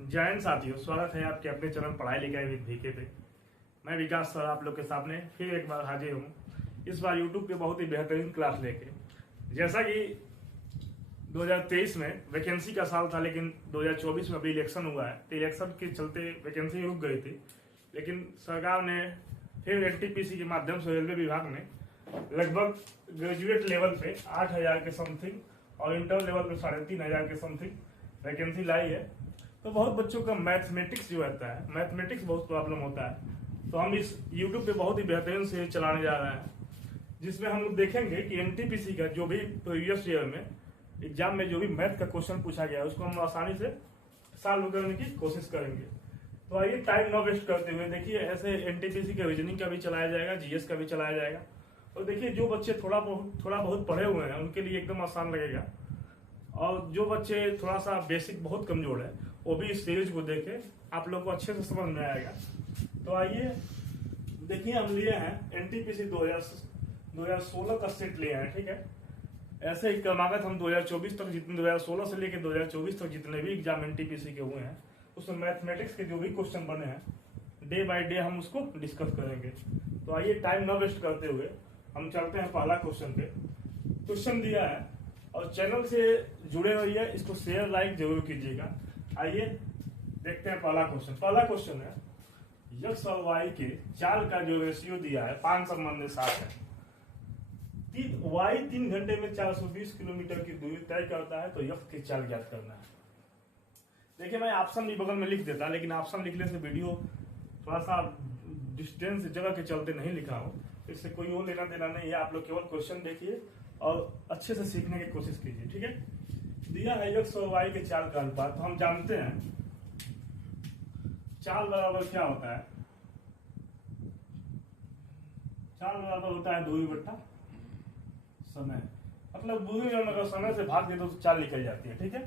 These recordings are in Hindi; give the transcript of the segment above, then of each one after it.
जय हिंद साथियों, स्वागत है आपके अपने चैनल पढ़ाई लिखाई विद VK पे। मैं विकास सर आप लोग के सामने फिर एक बार हाजिर हूँ, इस बार यूट्यूब पे बहुत ही बेहतरीन क्लास लेके। जैसा कि 2023 में वैकेंसी का साल था, लेकिन 2024 में अभी इलेक्शन हुआ है, तो इलेक्शन के चलते वैकेंसी रुक गई थी। लेकिन सरकार ने फिर NTPC के माध्यम से रेलवे विभाग ने लगभग ग्रेजुएट लेवल पे 8,000 के समथिंग और इंटर लेवल पे 3,500 के समथिंग वैकेंसी लाई है। तो बहुत बच्चों का मैथमेटिक्स जो रहता है, मैथमेटिक्स बहुत प्रॉब्लम होता है, तो हम इस यूट्यूब पे बहुत ही बेहतरीन से चलाने जा रहे हैं, जिसमें हम लोग देखेंगे कि NTPC का जो भी प्रीवियस ईयर में एग्जाम में जो भी मैथ का क्वेश्चन पूछा गया है उसको हम आसानी से सॉल्व करने की कोशिश करेंगे। तो आइए टाइम न वेस्ट करते हुए देखिए, ऐसे NTPC का रीजनिंग का भी चलाया जाएगा, GS का भी चलाया जाएगा। और देखिए जो बच्चे थोड़ा बहुत पढ़े हुए हैं उनके लिए एकदम आसान लगेगा, और जो बच्चे थोड़ा सा बेसिक बहुत कमजोर है वो भी इस सीरीज को देखे, आप लोग को अच्छे से समझ में आएगा। तो आइए देखिए, हम लिए हैं NTPC 2016 का सेट लिए हैं, ठीक है। ऐसे ही क्रमागत हम 2024 तक जितने 2016 से लेकर 2024 तक जितने भी एग्जाम NTPC के हुए हैं उसमें मैथमेटिक्स के जो भी क्वेश्चन बने हैं डे बाय डे हम उसको डिस्कस करेंगे। तो आइए टाइम न वेस्ट करते हुए हम चलते हैं पहला क्वेश्चन पे। क्वेश्चन दिया है और चैनल से जुड़े रहिए, इसको शेयर लाइक जरूर कीजिएगा। आइए देखते हैं पहला क्वेश्चन। पहला क्वेश्चन है x और y के चाल का जो रेशियो दिया है 5:7 है। y 3 घंटे में 420 किलोमीटर की दूरी तय करता है, तो x की चाल ज्ञात करना है। देखिए मैं ऑप्शन भी बगल में लिख देता, लेकिन ऑप्शन लिखने से वीडियो थोड़ा सा डिस्टेंस जगह के चलते नहीं लिखा हो, इससे कोई और लेना देना नहीं है। आप लोग केवल क्वेश्चन देखिए और अच्छे से सीखने की कोशिश कीजिए, ठीक है। दिया है x और y के चाल का अनुपात। तो हम जानते हैं चाल बराबर क्या होता है, चाल बराबर होता है दूरी बट्टा समय। मतलब दूरी और अगर समय से भाग दे तो चाल निकल जाती है, ठीक है।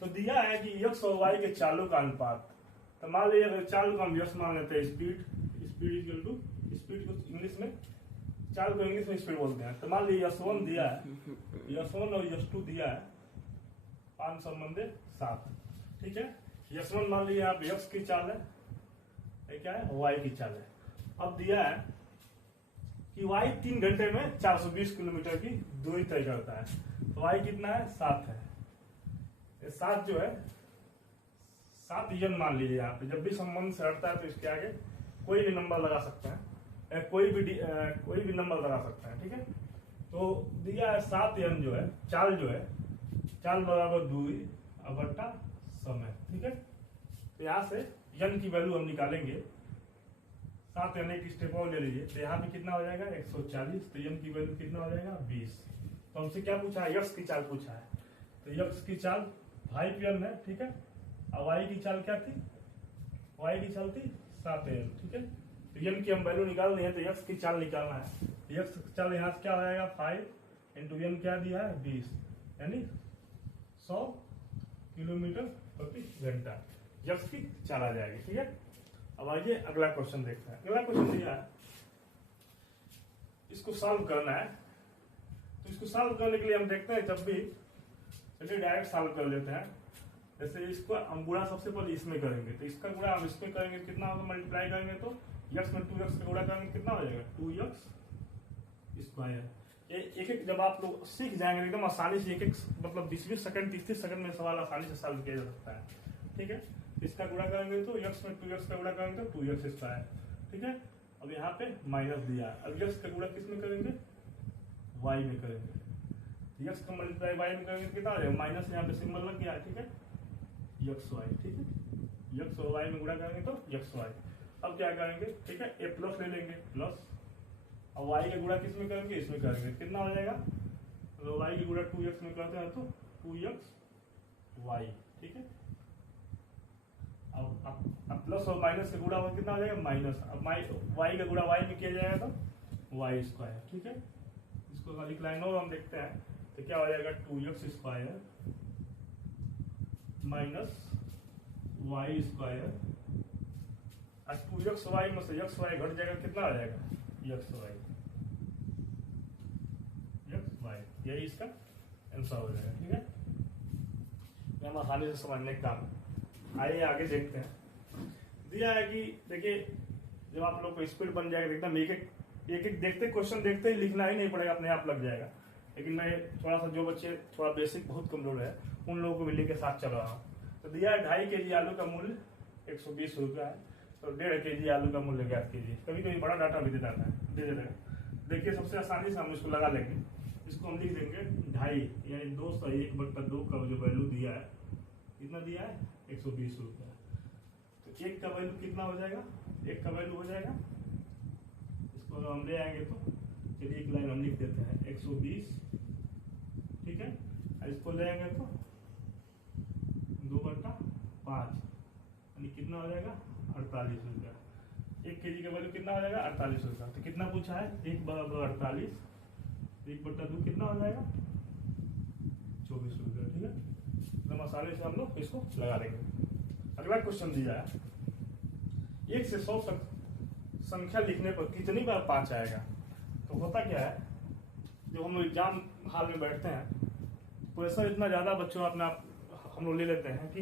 तो दिया है कि x और y के चालों का अनुपात। तो मान लीजिए अगर चाल को हम यश मान लेते हैं, स्पीड इक्वल टू स्पीड को इंग्लिश में चाल को इंग्लिश में स्पीड बोलते हैं। तो मान लीजिए यश1 दिया है, यश1 और यश2 दिया है 5:7, ठीक है। यश1 मान लीजिए आप x की चाल है, क्या है y की चाल है। अब दिया है कि y 3 घंटे में 420 किलोमीटर की दूरी तय करता है, तो y कितना है 7 है। 7 जो है 7 यन मान लीजिए आप। जब भी संबंध से हटता है तो इसके आगे कोई भी नंबर लगा सकते हैं, कोई भी नंबर लगा सकते हैं, ठीक है। तो दिया है 7 यन जो है चाल बराबर दूरी बट्टा समय, ठीक है। तो यहाँ से यन की वैल्यू हम निकालेंगे। 7 यन एक स्टेप और ले लीजिए, तो यहाँ पे कितना हो जाएगा 140। तो यन की वैल्यू कितना हो जाएगा 20। तो हमसे क्या पूछा है, यक्स की चाल पूछा है। तो यक्स की चाल 5 यन है, ठीक है। और वाई की चाल क्या थी, वाई की चाल थी 7 यन, ठीक है। तो यन की हम वैल्यू निकालनी है, तो यक्स की चाल निकालना है। यक्स की चाल यहाँ से क्या हो जाएगा 5 इंटू यन क्या दिया है 20, यानी 100 किलोमीटर प्रति घंटा यक्स की चाल आ जाएगी, ठीक है। अब आइए अगला क्वेश्चन देखते हैं। अगला क्वेश्चन दिया है, इसको सॉल्व करना है। तो इसको सॉल्व करने के लिए हम देखते हैं, जब भी चलिए डायरेक्ट सॉल्व कर लेते हैं। जैसे इसको हम गुणा सबसे पहले इसमें करेंगे, तो इसका गुणा हम इसमें करेंगे, कितना होगा मल्टीप्लाई करेंगे तो x में 2x का गुणा करेंगे कितना हो जाएगा 2x स्क्वायर। ये एक जब आप लोग सीख जाएंगे एकदम आसानी से, एक मतलब 20 सेकंड 30 सेकंड में सवाल आसानी से सॉल्व किया जा सकता है, ठीक है। इसका गुणा करेंगे तो x में 2x का गुणा करेंगे तो 2x स्क्वायर, ठीक है। अब यहाँ पे माइनस दिया, अब x का गुणा किस में करेंगे y में करेंगे। x का मल्टीप्लाई y में करेंगे कितना हो जाएगा माइनस, यहाँ पे सिंबल लग गया, ठीक है, xy, ठीक है। x और y में गुणा करेंगे तो xy। अब क्या करेंगे, ठीक है, a प्लस ले लेंगे प्लस, और y का गुणा किस में करेंगे इसमें करेंगे, कितना हो जाएगा तो y का गुणा 2x में करते हैं तो 2xy, ठीक है। अब प्लस और माइनस का गुणा कितना हो जाएगा माइनस। अब y का गुणा y में किया जाएगा तो y स्क्वायर, ठीक है। इसको लिख लाइन और हम देखते हैं, तो क्या हो जाएगा 2x square minus Y square. 2xy में से xy घट जाएगा, कितना आ जाएगा xy, यही इसका आंसर हो जाएगा, ठीक है। हम आसानी से समझने का काम आइए आगे देखते हैं। दिया है कि देखिए जब आप लोग को स्पीड बन जाएगा एकदम एक एक देखते क्वेश्चन देखते ही लिखना ही नहीं पड़ेगा, अपने आप लग जाएगा। लेकिन मैं थोड़ा सा जो बच्चे थोड़ा बेसिक बहुत कमजोर है उन लोगों को बिल्ली के साथ चल रहा हूँ। तो दिया है 2.5 kg आलू का मूल्य 120 रुपया है, तो 1.5 kg आलू का मूल्य ज्ञात कीजिए। कभी कभी बड़ा डाटा भी दे देता है, दे देगा। देखिए सबसे आसानी से हम इसको लगा लेंगे। इसको हम लिख देंगे 2.5 यानी 201/2 का जो वैल्यू दिया है, कितना दिया है 120 रुपया। तो एक का वैल्यू कितना हो जाएगा, एक का वैल्यू हो जाएगा, इसको अगर हम ले आएंगे तो चलिए एक लाइन हम लिख देते हैं 120, ठीक है। इसको ले आएंगे तो 2/5 यानी कितना हो जाएगा 48 रुपया। 1 kg का वैल्यू कितना हो जाएगा 48 रुपया। तो कितना पूछा है 1/48, 1/2 कितना हो जाएगा 24 रुपया, ठीक है। एकदम आसानी से हम लोग इसको लगा देंगे। अगला क्वेश्चन दिया है 1 से 100 तक संख्या लिखने पर कितनी बार 5 आएगा। तो होता क्या है, जब हम लोग एग्जाम हॉल में बैठते हैं प्रेशर इतना ज्यादा बच्चों अपना हम लोग ले लेते हैं कि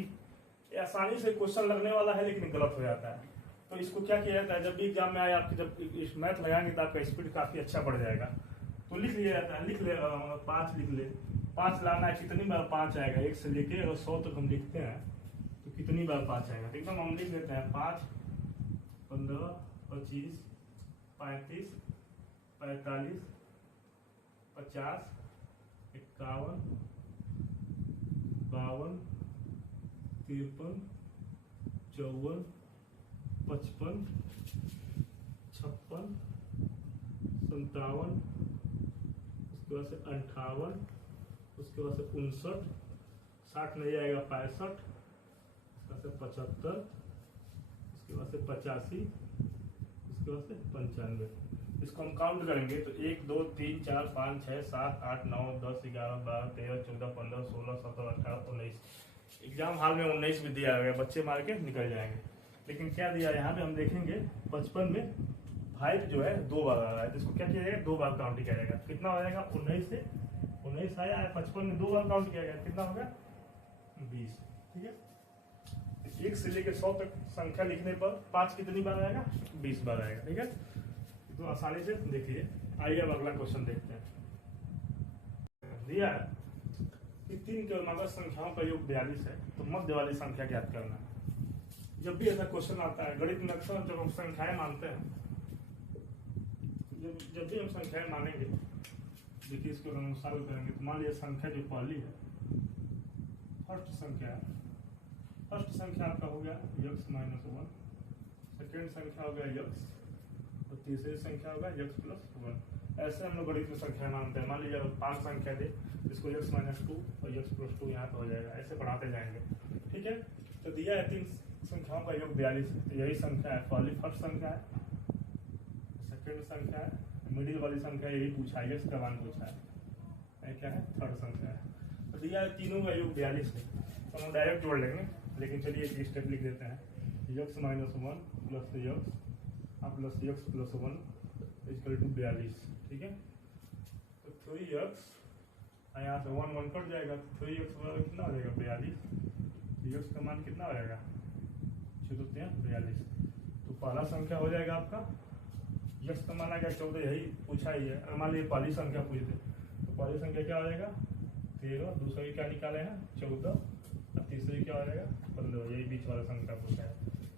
आसानी से क्वेश्चन लगने वाला है लेकिन गलत हो जाता है। तो इसको क्या किया जाता है, जब भी एग्जाम में आए आपके जब मैथ लगाएंगे तो आपका स्पीड काफी अच्छा बढ़ जाएगा। तो लिख लिया जाता है, लिख ले 5 लिख ले। 5 लाना है, कितनी बार 5 आएगा 1 से लेके और 100 तक हम लिखते हैं तो कितनी बार 5 आएगा। तो एकदम हम लिख लेते हैं 5, 15, 25, 35, 45, 50, 51, 52, 53, 54, 55, 56, 57, उसके बाद से 58, उसके बाद से 59, 60 नहीं आएगा 65, उसके बाद से 75, उसके बाद से 85, उसके बाद से 95। इसको हम काउंट करेंगे तो 1 2 3 4 5 6 7 8 9 10 11 12 13 14 15 16 17 18 19। एग्जाम हॉल में 19 भी दिया गया, बच्चे मार के निकल जाएंगे। लेकिन क्या दिया यहाँ पे हम देखेंगे 55 में 5 जो है 2 बार आ रहा है, तो इसको क्या किया जाएगा 2 बार काउंट किया जाएगा। कितना हो जाएगा 19 से 19 आया है, 55 में 2 बार काउंट किया गया, कितना होगा 20, ठीक है। 1 से लेकर 100 तक संख्या लिखने पर 5 कितनी बार आएगा 20 बार आएगा, ठीक है। तो आसानी से देखिए। आइए अब अगला क्वेश्चन देखते हैं। दिया है कि 3 क्रमागत संख्याओं का योग 42 है, तो मध्य वाली संख्या ज्ञात करना है। जब भी ऐसा क्वेश्चन आता है गणित में अक्सर जब हम संख्याएं मानते हैं, जब भी हम संख्याएं मानेंगे, देखिए इसको हम सॉल्व करेंगे तो मान लिया संख्या जो पहली है फर्स्ट संख्या है, फर्स्ट संख्या आपका हो गया x - 1, सेकेंड संख्या हो गया x, तो तीसरी संख्या होगा x + 1। ऐसे हम लोग गणित में संख्या मानते हैं। मान लीजिए 5 संख्या दे, इसको x - 2 और x + 2 यहाँ पे हो जाएगा, ऐसे बढ़ाते जाएंगे, ठीक है। तो दिया है 3 संख्याओं का योग 42, तो यही संख्या है पहली फर्स्ट संख्या है, सेकेंड संख्या है, मिडिल वाली संख्या यही पूछा है, x का मान पूछा है, क्या है थर्ड संख्या है। तो दिया है तीनों का योग 42 है, तो हम डायरेक्ट जोड़ लेंगे। लेकिन चलिए एक स्टेप लिख देते हैं x - 1 + x प्लस x + 1 = 42, ठीक है। तो 3x यहाँ से 1 1 कट जाएगा, तो 3x बराबर कितना हो जाएगा 42। तो x का मान कितना हो जाएगा 42। तो पहला संख्या हो जाएगा आपका x का मान आ गया 14, यही पूछा ही है। अगर मान लीजिए पहली संख्या पूछते तो पहली संख्या क्या हो जाएगा 13, दूसरी क्या निकाले हैं 14 और तीसरी क्या हो जाएगा 15, यही बीच वाला संख्या पूछा है।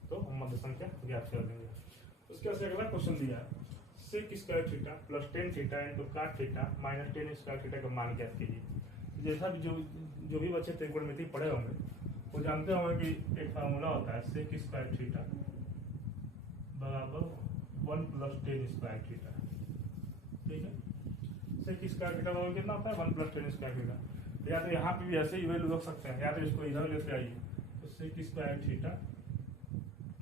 तो हम मध्य संख्या ज्ञात कर देंगे। उसके बाद अगला क्वेश्चन दिया है sec² theta plus tan theta into cot theta minus tan² theta का मान ज्ञात कीजिए। जैसा भी जो भी बच्चे त्रिकोणमिति पढ़े होंगे वो जानते होंगे कि एक फार्मूला होता है sec² थीटा बराबर 1 + tan² थीटा, ठीक है। sec² थीटा बराबर कितना होता है 1 + tan² थीटा। या तो यहाँ पे भी ऐसे ही वैल्यू रख सकते हैं, या तो इसको इधर लेते आइए तो sec² theta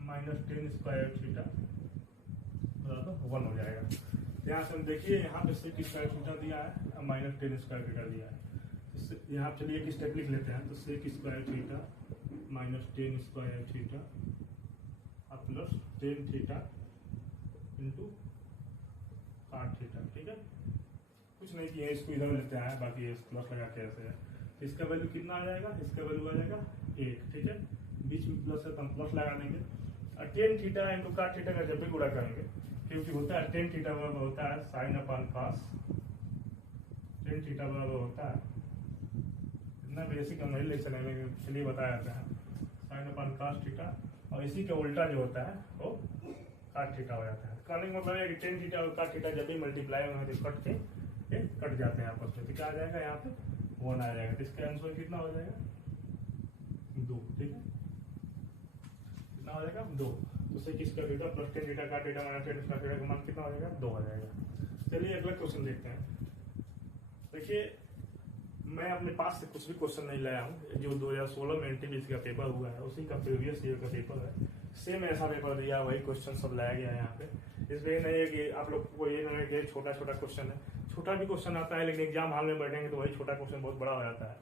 minus tan² theta बराबर 1 हो जाएगा। यहाँ से हम देखिए यहाँ पे sec² थीटा दिया है माइनस tan² थीटा दिया है। यहाँ चलिए एक स्टेप लिख लेते हैं, तो sec² theta minus tan² theta plus tan theta into cot theta, ठीक है। कुछ नहीं किया, इसको इधर लेते हैं, बाकी प्लस लगा के ऐसे है। इसका वैल्यू कितना आ जाएगा, इसका वैल्यू आ जाएगा 1, ठीक है। बीच में प्लस है तो हम प्लस लगा देंगे। और tan theta into cot theta का जब भी गुणा करेंगे, क्योंकि होता है टेन थीटा बराबर होता है sine upon cos, tan theta बराबर होता है, इतना बेसिक हम नहीं ले चलेंगे, चलिए बताया जाता है साइन अपॉन कॉस थीटा, और इसी का उल्टा जो होता है वो कॉट थीटा हो जाता है। कहने का मतलब है कि टेन थीटा और कॉट थीटा जब भी मल्टीप्लाई होंगे तो कट जाते हैं आपस में, तो क्या आ जाएगा यहाँ पे 1 आ जाएगा। तो इसका आंसर कितना हो जाएगा 2, ठीक है, कितना हो जाएगा 2। तो उसे किसका theta plus tan theta cot theta minus tan cot theta का मान कितना हो जाएगा 2 आ जाएगा। चलिए अगला क्वेश्चन देखते हैं। देखिए मैं अपने पास से कुछ भी क्वेश्चन नहीं लाया हूँ, जो 2016 में एनटीपीसी का पेपर हुआ है उसी का प्रीवियस ईयर का पेपर है, सेम ऐसा पेपर दिया, वही क्वेश्चन सब लाया गया है यहाँ पे। इसलिए नहीं है कि आप लोग को ये नहीं है कि छोटा छोटा क्वेश्चन है, छोटा भी क्वेश्चन आता है, लेकिन एग्जाम हॉल में बैठेंगे तो वही छोटा क्वेश्चन बहुत बड़ा हो जाता है,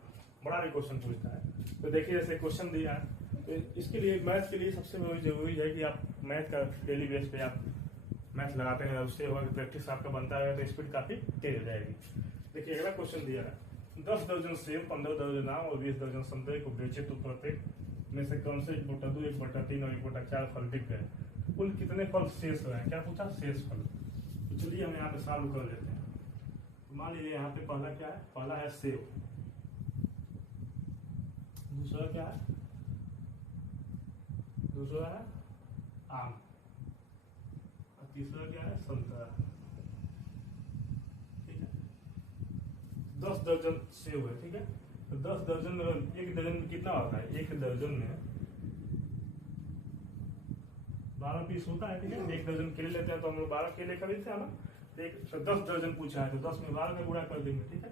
बड़ा भी क्वेश्चन पूछता है। तो देखिए जैसे क्वेश्चन दिया है, तो इसके लिए मैथ के लिए सबसे जरूरी है कि आप मैथ का डेली बेस पे आप मैथ लगाते हैं, उससे होगा कि प्रैक्टिस आपका बनता है तो स्पीड काफी तेज हो जाएगी। देखिए अगला क्वेश्चन दिया है 10 दर्जन सेब, 15 दर्जन आम और 20 दर्जन संतरे को बेचे तो प्रत्येक में से कौन से 1/2, 1/3 और 1/4 फल बिक गए, कुल कितने फल शेष रहे? क्या पूछा? शेष फल। तो चलिए हम यहाँ पे सॉल्व कर लेते हैं। तो मान लीजिए यहाँ पे पहला क्या है, पहला है सेब, दूसरा क्या है, दूसरा है आम, और तीसरा क्या है संतरा, ठीक है। 10 दर्जन सेब है, ठीक है। तो 10 दर्जन में, एक दर्जन में कितना होता है? एक दर्जन में 12 पीस होता है, ठीक है। एक दर्जन केले लेते हैं तो हम लोग 12 केले खरीदते हैं ना। तो 10 दर्जन पूछा है तो 10 में 12 में गुणा कर देंगे, ठीक है।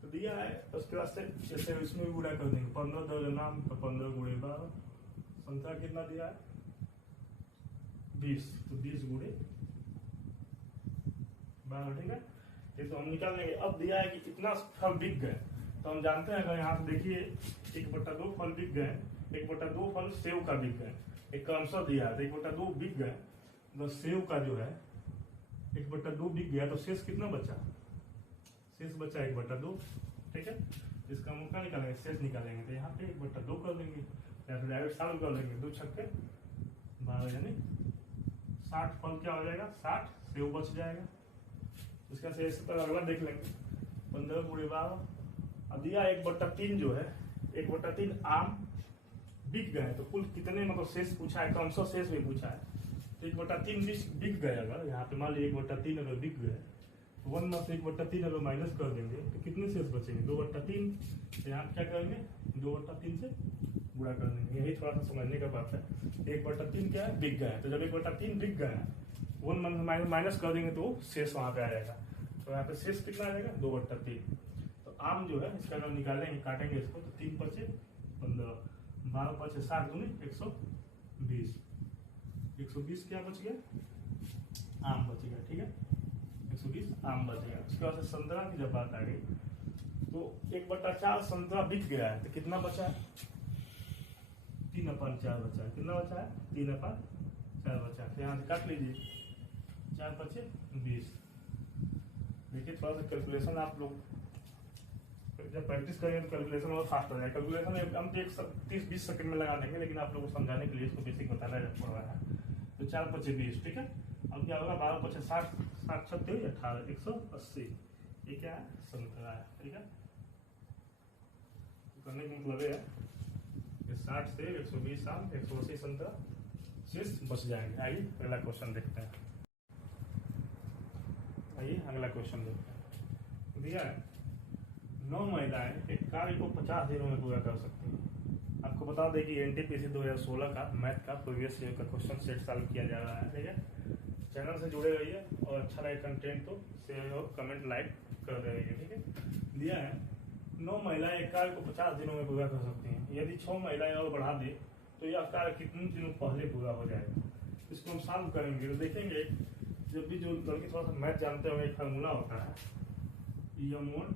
तो दिया है उसके बाद से जैसे इसमें भी गुणा कर देंगे, 15 दर्जन आम तो 15 गुणे 12, संतरा कितना दिया है 20, तो 20 गुणे 12, ठीक है। ये तो हम निकाल लेंगे। अब दिया है कि कितना फल बिक गए, तो हम जानते हैं अगर यहाँ से देखिए 1/2 फल बिक गए, 1/2 फल सेव का बिक गए, एक का आंसर दिया है तो 1/2 बिक गए, तो सेव का जो है 1/2 बिक गया, तो शेष कितना बचा? शेष बचा 1/2, ठीक है। इसका हम क्या निकालेंगे? शेष निकालेंगे, तो यहाँ पे 1/2 कर देंगे या फिर डायरेक्ट सॉल्व कर लेंगे। 2 छक्के 12 यानी 60 फल क्या हो जाएगा? 60 सेव बच जाएगा। इसका शेष पर अगला देख लेंगे, 15 गुणे 12। अब दिया 1/3 जो है, 1/3 आम बिक गए, तो कुल कितने मतलब शेष पूछा है, कौन सा शेष भी पूछा है। तो 1/3 बिक गए, अगर यहाँ पे मान लीजिए 1/3 अगर बिक गए, 1 में से 1/3 अगर माइनस कर देंगे तो कितने शेष बचेंगे? 2/3। तो यहाँ क्या करेंगे? 2/3 से गुणा कर देंगे। यही थोड़ा सा समझने का बात है। 1/3 क्या है? बिक गए, तो जब 1/3 बिक गए 1 में माइनस कर देंगे तो शेष वहां पे आ जाएगा। तो यहाँ पे शेष कितना आ जाएगा? 2/3। तो आम जो है इसका अगर निकालेंगे, काटेंगे इसको, तो 3 × 5 = 15, 12 × 5 = 60 दूनी 120, 120 क्या बच गया? आम बच गया, ठीक है। 120 आम बच गया। उसके बाद से संतरा की जब बात आ गई, तो 1/4 संतरा बिक गया है, तो कितना बचा है? 3/4 बचा है। कितना बचा है? 3/4 बचा है। तो यहाँ से काट लीजिए, 4 × 5 = 20। देखिए थोड़ा सा कैलकुलेशन आप लोग जब प्रैक्टिस करेंगे तो कैलकुलेशन और फास्ट हो जाएगा। कैलकुलेशन हम 30-20 सेकंड में लगा देंगे, लेकिन आप लोगों को समझाने के लिए इसको बेसिक बताना पड़ रहा है। तो 4 × 5 = 20, ठीक है। अब क्या होगा? 12 × 5 = 60, 60 × 6 = 18, 180। ये क्या है? संतरा है, ठीक है। तो करने का मतलब है कि 60 से 120 आम, 180 संतरा, शेष बच जाएंगे। आइए अगला क्वेश्चन देखते हैं। आइए अगला क्वेश्चन देखते हैं। दिया है 9 महिलाएं एक कार्य को 50 दिनों में पूरा कर सकती हैं। आपको बता दें कि एनटीपीसी 2016 का मैथ का प्रीवियस ईयर का क्वेश्चन सेट सॉल्व किया जा रहा है, ठीक है। चैनल से जुड़े रहिए और अच्छा लगे कंटेंट तो शेयर और कमेंट लाइक कर रहिए, ठीक है। दिया है 9 महिलाएं एक कार्य को 50 दिनों में पूरा कर सकती हैं। यदि 6 महिलाएं और बढ़ा दे तो यह कार्य कितने दिनों पहले पूरा हो जाएगा? इसको हम सॉल्व करेंगे। तो देखेंगे जब भी जो लड़के थोड़ा सा मैथ जानते होंगे, एक फार्मूला होता है M1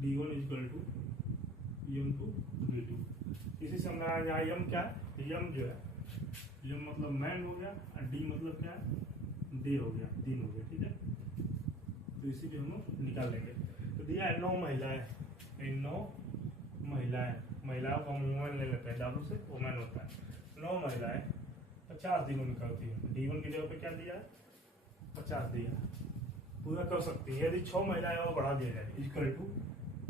D1 = M2 D2। इसी से हमने यहाँ M क्या है? M जो है, M मतलब मैन हो गया, और D मतलब क्या है? डे हो गया, दिन हो गया, ठीक है। तो इसी भी हम लोग निकाल लेंगे। तो दिया है 9 महिलाएं, 9 महिलाएं महिलाओं का वुमेन ले लेते हैं, डब्ल्यू से वुमेन होता है। 9 महिलाएं 50 दिनों में करती है। D1 की जगह पे क्या दिया है? 50 दिया, पूरा कर सकती है। यदि 6 महिलाएं और बढ़ा दिया जाए इक्वल टू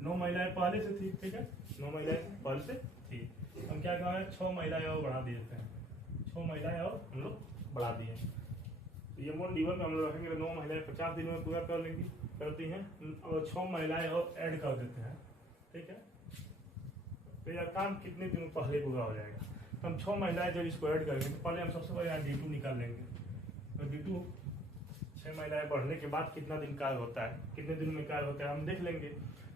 9 महिलाएं पहले से थी, ठीक है, 9 महिलाएं पहले से थी, हम क्या कह रहे हैं, 6 महिलाएं और बढ़ा दिए थे, 6 महिलाएं और हम लोग बढ़ा दिए। तो ये मोड D1 में हम लोग रखेंगे 9 महिलाएं 50 दिनों में पूरा कर लेंगी, करती हैं, और 6 महिलाएं और ऐड कर देते हैं, ठीक है। तो यह काम कितने दिन पहले पूरा हो जाएगा? तो हम 6 महिलाएं जब इसको ऐड करेंगे तो पहले हम सबसे पहले यहाँ D2 निकाल लेंगे। तो D2 6 महिलाएं बढ़ने के बाद कितना दिन कार्य होता है, कितने दिन में कार्य होता है हम देख लेंगे।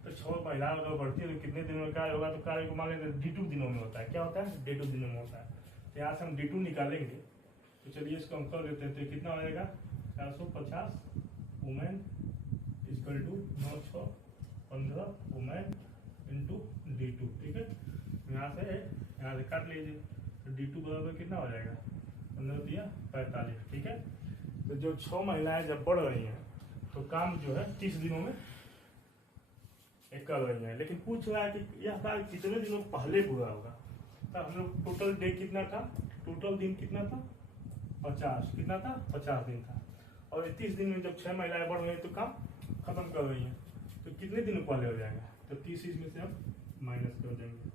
तो 6 महिलाएं अगर बढ़ती है तो कितने दिनों में कार्य होगा? तो कार्य को मांगे तो D2 दिनों में होता है। क्या होता है? D2 दिनों में होता है। तो यहाँ से हम D2 निकालेंगे। तो चलिए इसको हम कर देते हैं। तो कितना हो जाएगा? 450 women equal to 9 6 15 women into D2, ठीक है। यहाँ से काट लीजिए। तो D2 बराबर कितना हो जाएगा? 15 दिया 45, ठीक है। तो जो 6 महिलाएं जब बढ़ रही हैं तो काम जो है 30 दिनों में कर रही है, लेकिन पूछ रहा है कि यह कार्य कितने दिनों पहले पूरा होगा। तो हम लोग टोटल डे कितना था, टोटल दिन कितना था? 50, कितना था? 50 दिन था। और 30 दिन में जब 6 महिलाएं बढ़ गई तो काम खत्म कर रही हैं, तो कितने दिनों पहले हो जाएगा? तो 30 इसमें से हम माइनस कर देंगे,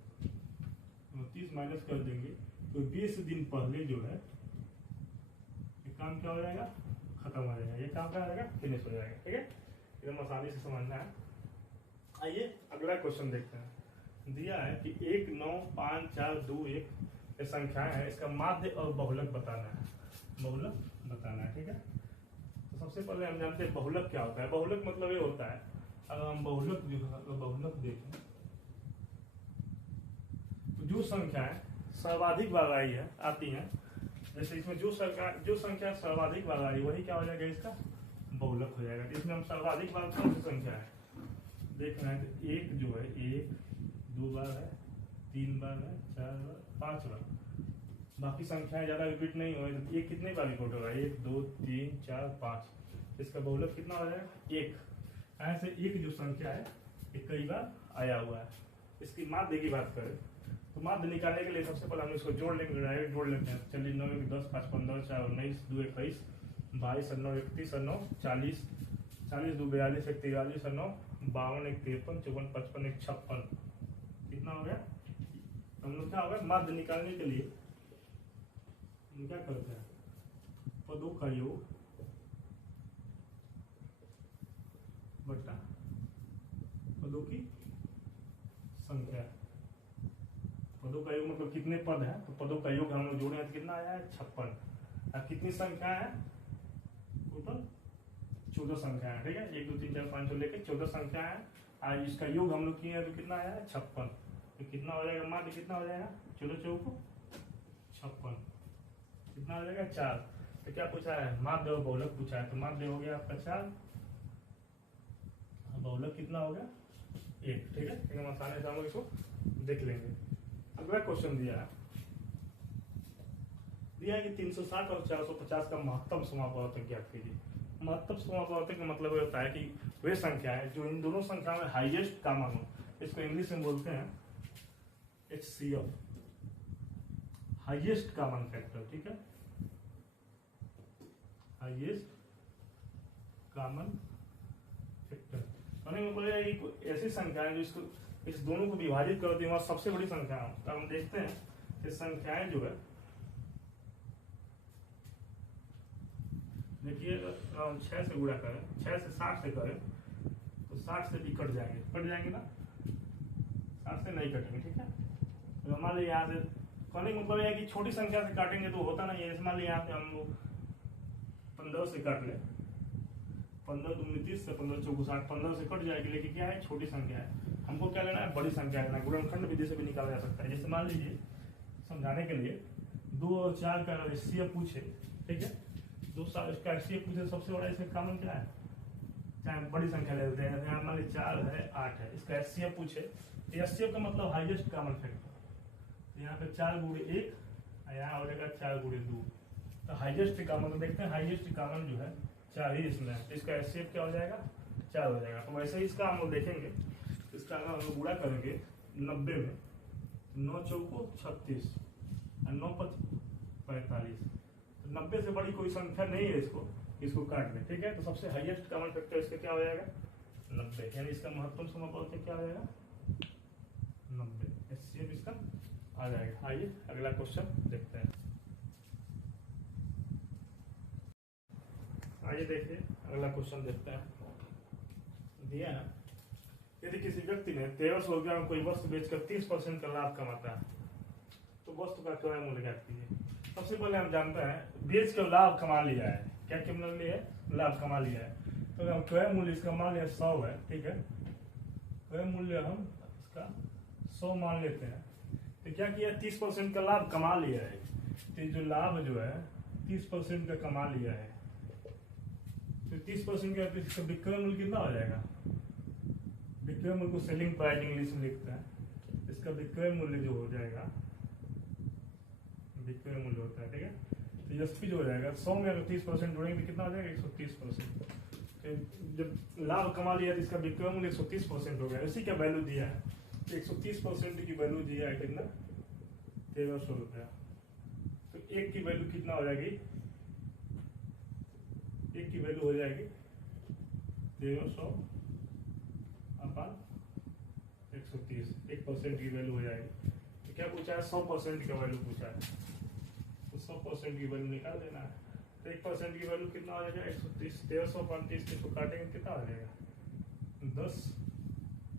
तो 30 माइनस कर देंगे तो 20 दिन पहले जो है ये काम क्या हो जाएगा? खत्म हो जाएगा। ये काम क्या हो जाएगा? फिनिश हो जाएगा, ठीक है। एकदम आसानी से समझना है। आइए अगला क्वेश्चन देखते हैं। दिया है कि 1 9 5 4 2 1 ये संख्याएं है, इसका माध्य और बहुलक बताना है, बहुलक बताना है, ठीक है। तो सबसे पहले हम जानते हैं बहुलक क्या होता है। बहुलक मतलब ये होता है, अगर हम बहुलक बहुलक देखें तो जो संख्याएं सर्वाधिक बार आई है आती हैं, जैसे इसमें जो संख्या सर्वाधिक बार आई वही क्या हो जाएगा? इसका बहुलक हो जाएगा। इसमें हम सर्वाधिक बार कौन सी संख्या है देखना है। तो 1 जो है 1 2 बार है, 3 बार है, 4 बार, 5 बार। बाकी संख्याएं ज्यादा रिपीट नहीं हो रही। ये कितने बार रिपीट होगा? 1 2 3 4 5। इसका बहुलक कितना हो जाएगा? 1। ऐसे एक जो संख्या है ये कई बार आया हुआ है। इसकी माध्य की बात करें तो माध्य निकालने के लिए सबसे पहले हम इसको जोड़ लेंगे, डायरेक्ट जोड़ लेते हैं। चलिए 9 1 10 5 15 4 19 2 21 22 9 31 9 40 40 2 42 1 43 9 52 1 53 54 55 1 56। कितना हो गया? हम लोग क्या होगा? माध्य निकालने के लिए हम क्या करते हैं? पदों का योग बटा पदों की संख्या। पदों का योग मतलब कितने पद हैं, तो पदों का योग हम लोग जोड़े तो कितना आया है? 56। अब कितनी संख्या है? टोटल 14 संख्या है, ठीक है। 1 2 3 4 5 लेके 14 संख्या है। आज इसका योग हम लोग किए हैं तो कितना आया है? 56। तो कितना हो जाएगा? माध्य कितना हो जाएगा? 14 चौको 56। कितना हो जाएगा? 4। तो क्या पूछा है? माध्य और बहुलक पूछा है। तो माध्य हो गया आपका 4, बहुलक कितना हो गया? 1, ठीक है। एकदम आसानी से हम लोग इसको देख लेंगे। अगला क्वेश्चन दिया है कि 360 और 450 का महत्तम समापवर्तक ज्ञात कीजिए। महत्तम समापवर्तक का मतलब ये होता है कि वे संख्या है जो इन दोनों संख्या में हाईएस्ट कॉमन हो। इसको इंग्लिश में बोलते हैं HCF, हाईएस्ट कॉमन फैक्टर, ठीक है। हाईएस्ट कॉमन फैक्टर मतलब ऐसी संख्या है जो इसको इस दोनों को विभाजित करती है, सबसे बड़ी संख्या है। तो हम देखते हैं कि संख्याएं जो है, देखिए 6 से गुणा करें, 6 से 60 से करें तो 60 से भी कट जाएंगे ना, 60 से नहीं कटेंगे, ठीक है। तो मान लीजिए यहाँ से कहने का मतलब यह है कि छोटी संख्या से काटेंगे तो होता नहीं है। मान लीजिए यहाँ पे हम लोग 15 से काट ले, 15 दूनी 30 से 15 चौको 60, 15 से कट जाएगी, लेकिन क्या है? छोटी संख्या है। हमको क्या लेना है? बड़ी संख्या लेना है। गुणनखंड विधि से भी निकाला जा सकता है। जैसे मान लीजिए समझाने के लिए 2 और 4 का HCF पूछे, ठीक है, 2 का HCF पूछे, सबसे बड़ा इसका कॉमन क्या है? चाहे बड़ी संख्या ले लेते हैं। यहाँ मान लीजिए 4 है 8 है, इसका HCF पूछे। HCF का मतलब हाईएस्ट कॉमन फैक्टर। तो यहाँ पे 4 गुणे 1, यहाँ हो जाएगा 4 गुणे 2। तो हाईएस्ट कॉमन, तो देखते हैं हाईएस्ट कॉमन जो है 4 ही इसमें है। तो इसका HCF क्या हो जाएगा? 4 हो जाएगा। तो वैसे ही इसका हम लोग देखेंगे, इसका अगर हम लोग गुणा करेंगे 90 में 9 चौको 36 और 9 5 45। तो 90 से बड़ी कोई संख्या नहीं है, इसको काट दें, ठीक है। तो सबसे हाईएस्ट कॉमन फैक्टर इसका क्या हो जाएगा 90, यानी इसका महत्तम समापवर्ती क्या हो जाएगा 90, एचसीएफ इसका आ जाएगा। आइए अगला क्वेश्चन देखते हैं। आइए देखिए अगला क्वेश्चन देखते हैं। दिया है यदि किसी व्यक्ति ने 1300 रुपया में कोई वस्तु बेचकर 30% का लाभ कमाता है तो वस्तु का क्रय मूल्य ज्ञात कीजिए। सबसे पहले हम जानते हैं बेच कर लाभ कमा लिया है, क्या कितना लिया है लाभ कमा लिया है। तो हम क्रय मूल्य इसका मान लिया 100 है, ठीक है। क्रय मूल्य हम इसका 100 मान लेते हैं। तो क्या किया 30% का लाभ कमा लिया है। तो जो लाभ जो है 30% का कमा लिया है, तो 30% का इसका विक्रय मूल्य कितना हो जाएगा। विक्रय मूल्य को सेलिंग प्राइस इंग्लिश में लिखते हैं। इसका विक्रय मूल्य जो हो जाएगा, विक्रय मूल्य होता है, ठीक है। तो एसपी जो हो जाएगा 100 में अगर 30% जोड़ेंगे तो कितना हो जाएगा 130%। तो जब लाभ कमा लिया तो इसका विक्रय मूल्य 130% हो गया। इसी का वैल्यू दिया है, 130% की वैल्यू दिया है कितना 1300 रुपया। तो एक की वैल्यू कितना हो जाएगी, एक की वैल्यू हो जाएगी 1300 अपन 130, 1% की वैल्यू हो जाएगी। तो क्या पूछा है 100% का वैल्यू पूछा है, तो 100% की वैल्यू निकाल देना है। तो 1% की वैल्यू कितना हो जाएगा 130, 1300 35 इसको काटेंगे कितना हो जाएगा 10।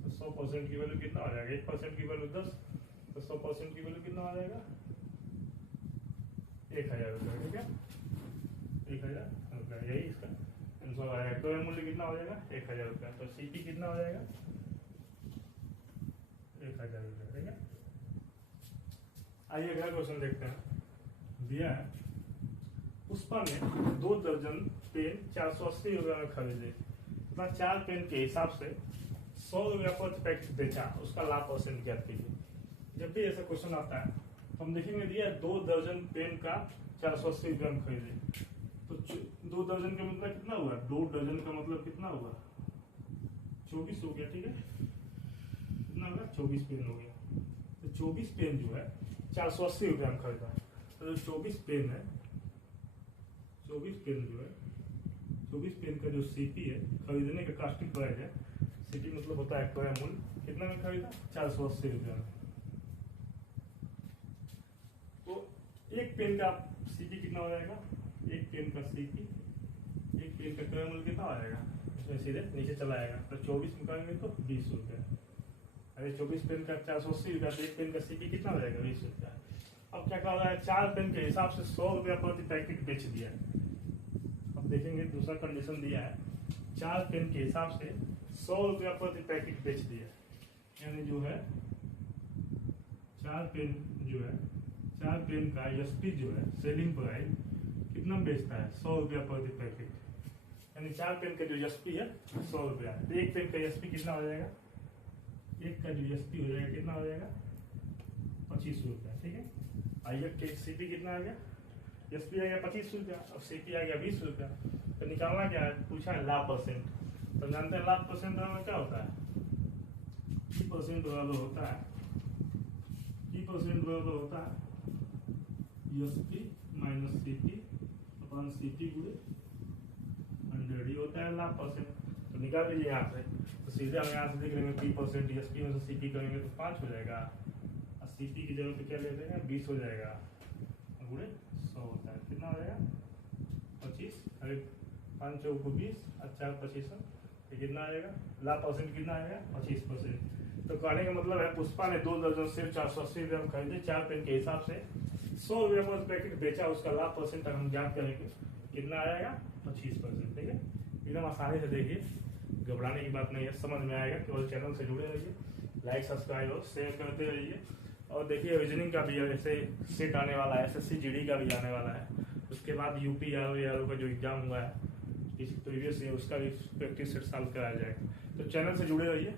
तो 100% की वैल्यू कितना हो जाएगा, 1% की वैल्यू 10, तो 100% की वैल्यू कितना हो जाएगा 1000 रुपया, ठीक है। 1000 रुपया यही इसका आंसर आएगा। क्रय मूल्य कितना हो जाएगा 1000 रुपया। तो सीपी कितना हो जाएगा 1000 रुपया, ठीक है। आइए अगला क्वेश्चन देखते हैं। दिया है पुष्पा ने 2 दर्जन पेन 480 रुपया में खरीदे तथा 4 पेन के हिसाब से 100 रुपया पर पैकेट बेचा, उसका लाभ परसेंट ज्ञात कीजिए। जब भी ऐसा क्वेश्चन आता है तो हम देखेंगे दिया 2 दर्जन पेन का 480 रुपया में खरीदे, तो 2 दर्जन का मतलब कितना हुआ, 2 दर्जन का मतलब कितना हुआ 24 हो गया, ठीक है। कितना होगा 24 पेन हो गया। तो 24 पेन जो है 480 रुपया में खरीदा। तो जो 24 पेन है, 24 पेन जो है 24 पेन का जो सीपी है खरीदने का कास्टिंग प्राइस है, सीपी मतलब होता है क्रय मूल्य, कितना में खरीदा 480 रुपया में। तो एक पेन का सीपी कितना हो जाएगा, एक पेन का सीपी, एक पेन का क्रय मूल्य कितना आ जाएगा, इसमें सीधे नीचे चला आएगा। तो 24 में करेंगे तो 20 रुपया। अरे 24 पेन का 480 रुपया, तो एक पेन का सीपी कितना हो जाएगा 20 रुपया। अब क्या कहा है 4 पेन के हिसाब से 100 रुपया प्रति पैकेट बेच दिया है। अब देखेंगे दूसरा कंडीशन दिया है 4 पेन के हिसाब से 100 रुपया प्रति पैकेट बेच दिया, यानी जो है 4 पेन जो है 4 पेन का एसपी जो है सेलिंग प्राइस कितना बेचता है 100 रुपया प्रति पैकेट, यानी 4 पेन का जो एसपी है 100 रुपया। तो एक पेन का एसपी कितना हो जाएगा, एक का जो एसपी हो जाएगा कितना हो जाएगा 25 रुपया, ठीक है। आइए सीपी कितना आ गया, एसपी आ गया 25 रुपया और सीपी आ गया 20 रुपया। तो निकालना क्या है, पूछा है लाभ परसेंट। तो जानते हैं लाभ परसेंट में क्या होता है, की परसेंट बराबर होता है, की परसेंट बराबर होता है एसपी माइनस सीपी अपन सीपी गुणे 100, ही होता है लाभ परसेंट। तो निकाल लीजिए यहाँ से। तो सीधे हम यहाँ से देख लेंगे पी परसेंट एसपी में से सीपी करेंगे तो 5 हो जाएगा, और सीपी की जगह पे क्या ले लेंगे 20 हो जाएगा, गुणे 100 होता है, कितना हो जाएगा 25। अरे 5 चौको 20 और 4 25, तो कितना आएगा लाभ परसेंट कितना आएगा 25%। तो कहने का मतलब है पुष्पा ने 2 दर्जन सिर्फ 480 रुपये में खरीदे, 4 पेन के हिसाब से 100 रुपये पर पैकेट बेचा, उसका लाभ परसेंट अगर हम ज्ञात करेंगे कितना आएगा 25%, ठीक है। एकदम आसानी से देखिए, घबराने की बात नहीं है, समझ में आएगा। केवल चैनल से जुड़े रहिए, लाइक सब्सक्राइब और शेयर करते रहिए। और देखिए रीजनिंग का भी ऐसे सेट आने वाला है, एसएससी जीडी का भी आने वाला है, उसके बाद यूपी आर का जो एग्जाम हुआ है इस प्रीवियस ईयर उसका भी प्रैक्टिस सेट सॉल्व कराया जाएगा। तो चैनल से जुड़े रहिए,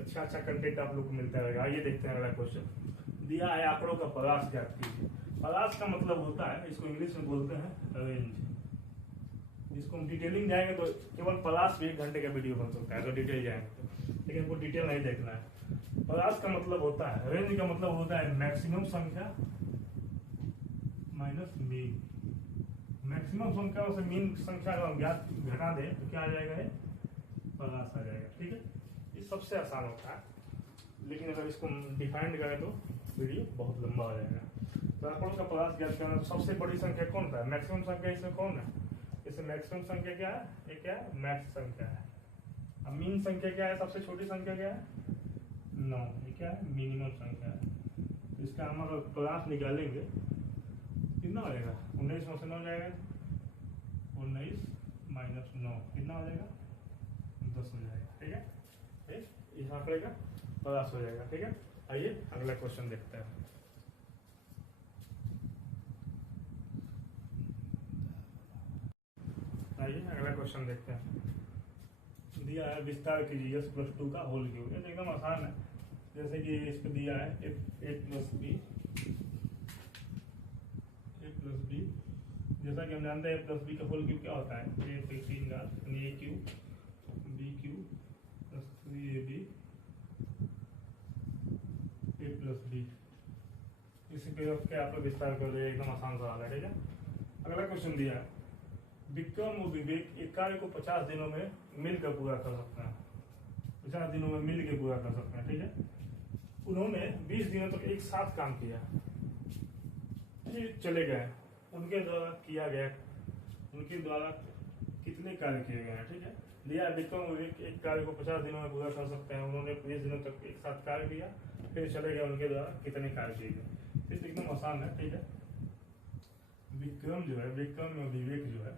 अच्छा कंटेंट आप लोग को मिलता रहेगा। आइए देखते हैं अगला क्वेश्चन। दिया है आंकड़ों का परास ज्ञात कीजिए। परास का मतलब होता है, इसको इंग्लिश में बोलते हैं रेंज। इसको हम डिटेलिंग जाएंगे तो केवल परास भी 1 घंटे का वीडियो बन सकता है, तो डिटेल जाएंगे तो, लेकिन हमको डिटेल नहीं देखना है। पदार्थ का मतलब होता है, रेंज का मतलब होता है मैक्सिमम संख्या माइनस मीन। मैक्सिमम संख्या से मीन संख्या अगर हम ज्ञात घटा दें तो क्या आ जाएगा, ये पदार्थ आ जाएगा। ठीक है, ये सबसे आसान होता है, लेकिन अगर इसको डिफाइंड करें तो वीडियो बहुत लंबा हो जाएगा। तो आंकड़ों का पदार्थ ज्ञात करना, तो सबसे बड़ी संख्या कौन सा है, मैक्सिमम संख्या इसमें कौन है, इसमें मैक्सिमम संख्या क्या है, ये क्या है, मैक्स संख्या है। अब मीन संख्या क्या है, सबसे छोटी संख्या क्या है, 9, ये क्या है, मिनिमम संख्या है। तो इसका हम अगर पदार्थ निकालेंगे कितना हो जाएगा, 19 में से 9 जाएगा, 19 माइनस 9 कितना हो जाएगा, 10 हो जाएगा। ठीक है, इस आंकड़े का पदार्थ हो जाएगा। ठीक है, आइए अगला क्वेश्चन देखते हैं। आइए अगला क्वेश्चन देखते हैं। दिया है विस्तार कीजिए s + 2 का होल क्यूब। ये एकदम आसान है, जैसे कि इस पे दिया है a + b, जैसा कि हम जानते हैं a + b का होल क्यूब क्या होता है, a पे 3 घात a cube b cube plus 3ab a + b। इसी पे क्या आप विस्तार कर दिया, एकदम आसान सवाल है। ठीक है, अगला क्वेश्चन दिया है विक्रम और विवेक एक कार्य को 50 दिनों में मिलकर पूरा कर सकते हैं, 50 दिनों में मिल के पूरा कर सकते हैं। ठीक है, उन्होंने 20 दिनों तक एक साथ काम किया, फिर चले गए, उनके द्वारा किया गया, उनके द्वारा कितने कार्य किए गए हैं। ठीक है, दिया विक्रम और विवेक एक कार्य को 50 दिनों में पूरा कर सकते हैं, उन्होंने 20 दिनों तक एक साथ कार्य किया, फिर चले गए, उनके द्वारा कितने कार्य किए गए। फिर एकदम आसान है। ठीक है, विक्रम जो है, विक्रम और विवेक जो है,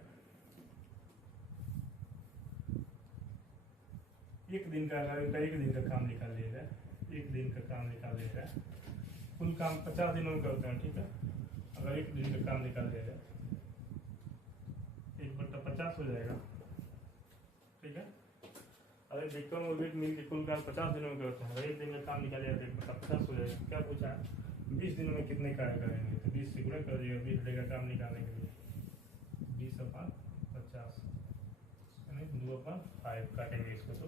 एक दिन का काम निकाल लिया जाए, एक दिन का काम निकाल लिया जाए, कुल काम 50 दिनों में करते हैं। ठीक है, अगर एक दिन का काम निकाल लिया जाए 1/50 हो जाएगा। ठीक है, अगर विक्रम और विवेक मिलकर कुल काम 50 दिनों में करते हैं, अगर एक दिन का काम निकाल लिया जाए 1/50 हो जाएगा। क्या पूछा है, 20 दिनों में कितने कार्य करेंगे, तो 20 से गुणा कर दिएगा 20 दिन का काम निकालने के लिए, 20/50 2/5 काटेंगे इसको तो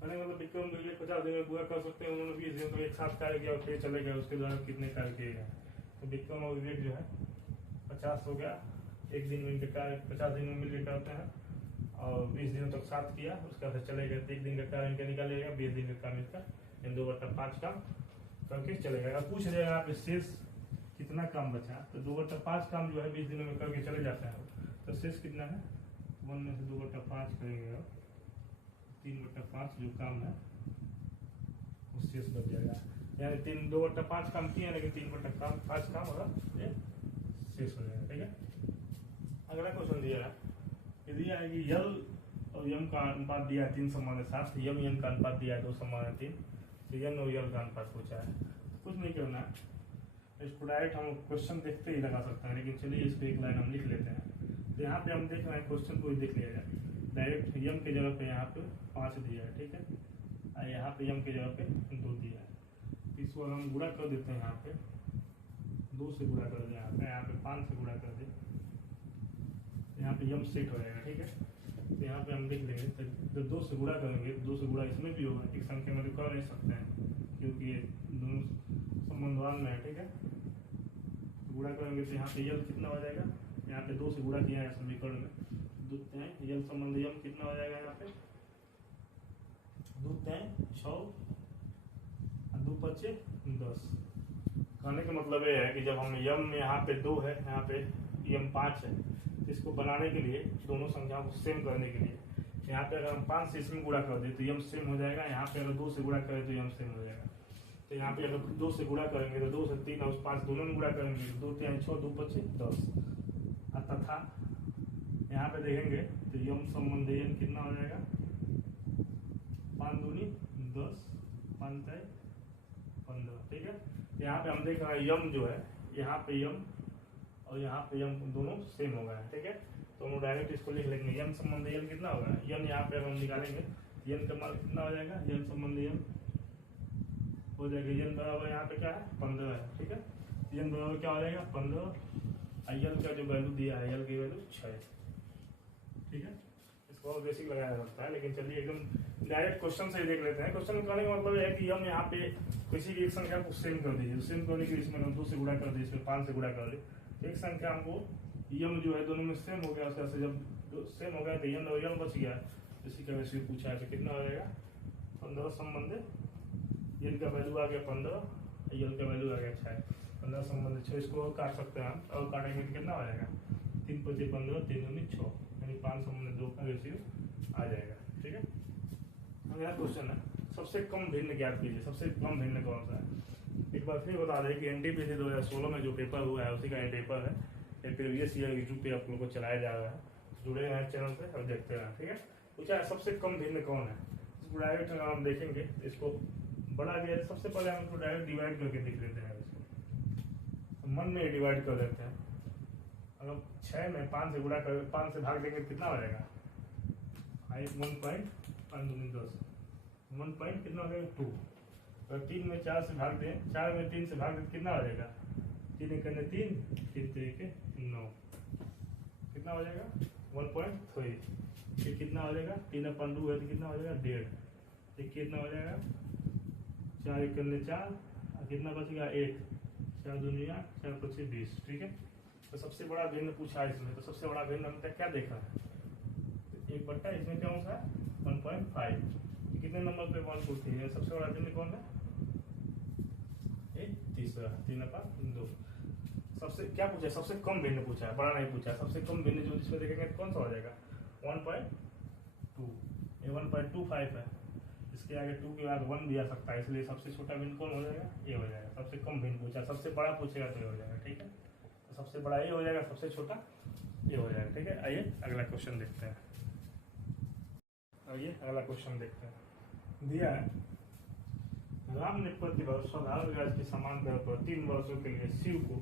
मतलब विक्रम विवेक 50 दिन में पूरा कर सकते हैं, उन्होंने 20 दिन तो एक साथ कार्य किया और फिर चले गए, उसके द्वारा कितने कार्य किए गए। तो विक्रम और विवेक जो है 50 हो गया, एक दिन में इनके कार्य 50 दिन में मिलकर करते हैं और 20 दिनों तक साथ किया, उसका फिर चले गए, एक दिन का कार्य इनका निकालेगा, 20 दिन का काम इसका, इन 2/5 काम करके चलेगा। पूछ रहे आप शेष कितना काम बचा, तो 2/5 काम जो है 20 दिनों में करके चले जाते हैं, तो शेष कितना है, 1 में से 2/5 करेंगे और 3/5 जो काम है वो शेष बच जाएगा। यानी 2/5 काम किए लेकिन 3/5 काम होगा ये शेष हो जाएगा। ठीक है, अगला क्वेश्चन दिया है, दिया है कि यल और यम का अनुपात दिया है 3:7, यम यन का अनुपात दिया है 2:3, तो यन और यल का अनुपात पूछा है। कुछ नहीं करना है, इसको डायरेक्ट हम क्वेश्चन देखते ही लगा सकते हैं, लेकिन चलिए इस पर एक लाइन हम लिख लेते हैं। तो यहाँ पे हम देख रहे हैं, क्वेश्चन को देख लिया जाए, डायरेक्ट यम के जगह पे यहाँ पे 5 दिया है। ठीक है, और यहाँ पे यम के जगह पे 2 दिया है, इसको हम गुणा कर देते हैं, यहाँ पे 2 से गुणा कर दें, यहाँ पे 5 से गुणा कर दें, यहाँ पे यम सेट हो जाएगा। ठीक है, तो यहाँ पे हम लिख लेंगे, तो जब 2 से गुणा करेंगे, 2 से गुणा इसमें भी होगा, एक संख्या में तो कर नहीं सकते हैं क्योंकि ये दोनों संबंधवान में है। ठीक है, गुणा करेंगे तो यहाँ पे यल कितना हो जाएगा, यहाँ पे 2 से गुणा किया है समीकरण में, यल संबंध यम कितना हो जाएगा, यहाँ पे 2 × 6 और 2 × 5 = 10। कहने का मतलब ये है कि जब हम यम यहाँ पे 2 है, यहाँ पे यम 5 है, तो इसको बनाने के लिए दोनों संख्याओं को सेम करने के लिए यहाँ पे अगर हम 5 से इसमें गुणा कर दें तो यम सेम हो जाएगा, यहाँ पे अगर 2 से गुणा करें तो यम सेम हो जाएगा। तो यहाँ पे अगर 2 से गुणा करेंगे तो 2 से 3 और 5 दोनों में गुणा करेंगे, 2 × 6 2 × 5 10। तथा यहाँ पे देखेंगे तो यम संबंध यम कितना हो जाएगा, 5 दूनी 10 5 × 15। ठीक है, यहाँ पे हम देख रहे हैं यम जो है, यहाँ पे यम और यहाँ पे यम दोनों सेम हो गए हैं। ठीक है, तो हम डायरेक्ट इसको लिख लेंगे, यम संबंध यम कितना होगा, यम यहाँ पे हम निकालेंगे, यम का मान कितना हो जाएगा, यम संबंध यम हो जाएगा, यम बराबर यहाँ पे क्या है 15 है। ठीक है, यम बराबर क्या हो जाएगा 15, यल का जो वैल्यू दिया है, यल की वैल्यू 6। ठीक है, इसको बहुत बेसिक लगाया जा सकता है, लेकिन चलिए एकदम डायरेक्ट क्वेश्चन से ही देख लेते हैं। क्वेश्चन करने का मतलब है कि हम यहाँ पे किसी भी एक संख्या को सेम कर दीजिए, सेम करने के लिए इसमें 2 से गुणा कर दिए, इसमें 5 से गुणा कर दिए। एक संख्या हमको यम जो है दोनों में सेम हो गया, उसका से जब सेम हो गया तो यम और यम बच गया, इसी का वैसे पूछा है तो कितना हो जाएगा 15 संबंध, यन का वैल्यू आ गया 15, यल का वैल्यू आ गया 6, 15 संबंध 6। इसको काट सकते हैं हम, और काटेंगे तो कितना हो जाएगा 3 × 5 = 15, 3 × 6, यानी 5 संबंध 2 का रेशियो आ जाएगा। ठीक है, अब यहाँ क्वेश्चन है सबसे कम भिन्न ज्ञात कीजिए। सबसे कम भिन्न कौन सा है? एक बार फिर बता दें कि एनटीपीसी 2016 में जो पेपर हुआ है उसी का ये पेपर है। ये प्रीवियस ईयर यूट्यूब पे आप लोगों को चलाया जा रहा है, जुड़े हैं चैनल से और देखते हैं। ठीक है, पूछा है सबसे कम भिन्न कौन है। इसको डायरेक्ट अगर हम देखेंगे इसको बड़ा दिया, सबसे पहले हम इसको डायरेक्ट डिवाइड करके देख लेते हैं। इसको मन में डिवाइड कर देते हैं। अगर 6 में 5 से गुणा कर 5 से भाग देंगे कितना हो जाएगा 1 पॉइंट कितना हो जाएगा 2। और 3 में 4 से भाग दें, 4 में 3 से भाग दें कितना हो जाएगा 3 करने 3, 3 3 9, कितना हो जाएगा 1.3। फिर कितना हो जाएगा 3 अपन 2 है तो कितना हो जाएगा 1.5। एक कितना हो जाएगा 4 करने 4, कितना बचेगा 1, 4 दूनी 8, 4 × 20। ठीक है, तो सबसे बड़ा भिन्न पूछा है इसमें, तो सबसे बड़ा भिन्न हमने क्या देखा है 1/, इसमें क्या होता है 1.5। कितने नंबर पे 1 2 3 है, सबसे बड़ा भिन्न कौन है तीसरा 3/2। सबसे क्या पूछा है सबसे कम भिन्न पूछा है, बड़ा नहीं पूछा है। सबसे कम भिन्न जो जिसमें देखेंगे तो कौन सा हो जाएगा 1.2, ये 1.25 है, इसके आगे 2 के बाद 1 भी आ सकता है, इसलिए सबसे छोटा भिन्न कौन हो जाएगा ये हो जाएगा। सबसे कम भिन्न पूछा, सबसे बड़ा पूछेगा तो ये हो जाएगा। ठीक है, तो सबसे बड़ा ये हो जाएगा, सबसे छोटा ये हो जाएगा। ठीक है, आइए अगला क्वेश्चन देखते हैं। आइए अगला क्वेश्चन देखते हैं। दिया है राम ने प्रतिवर्ष साधारण ब्याज के समान दर पर 3 वर्षों के लिए शिव को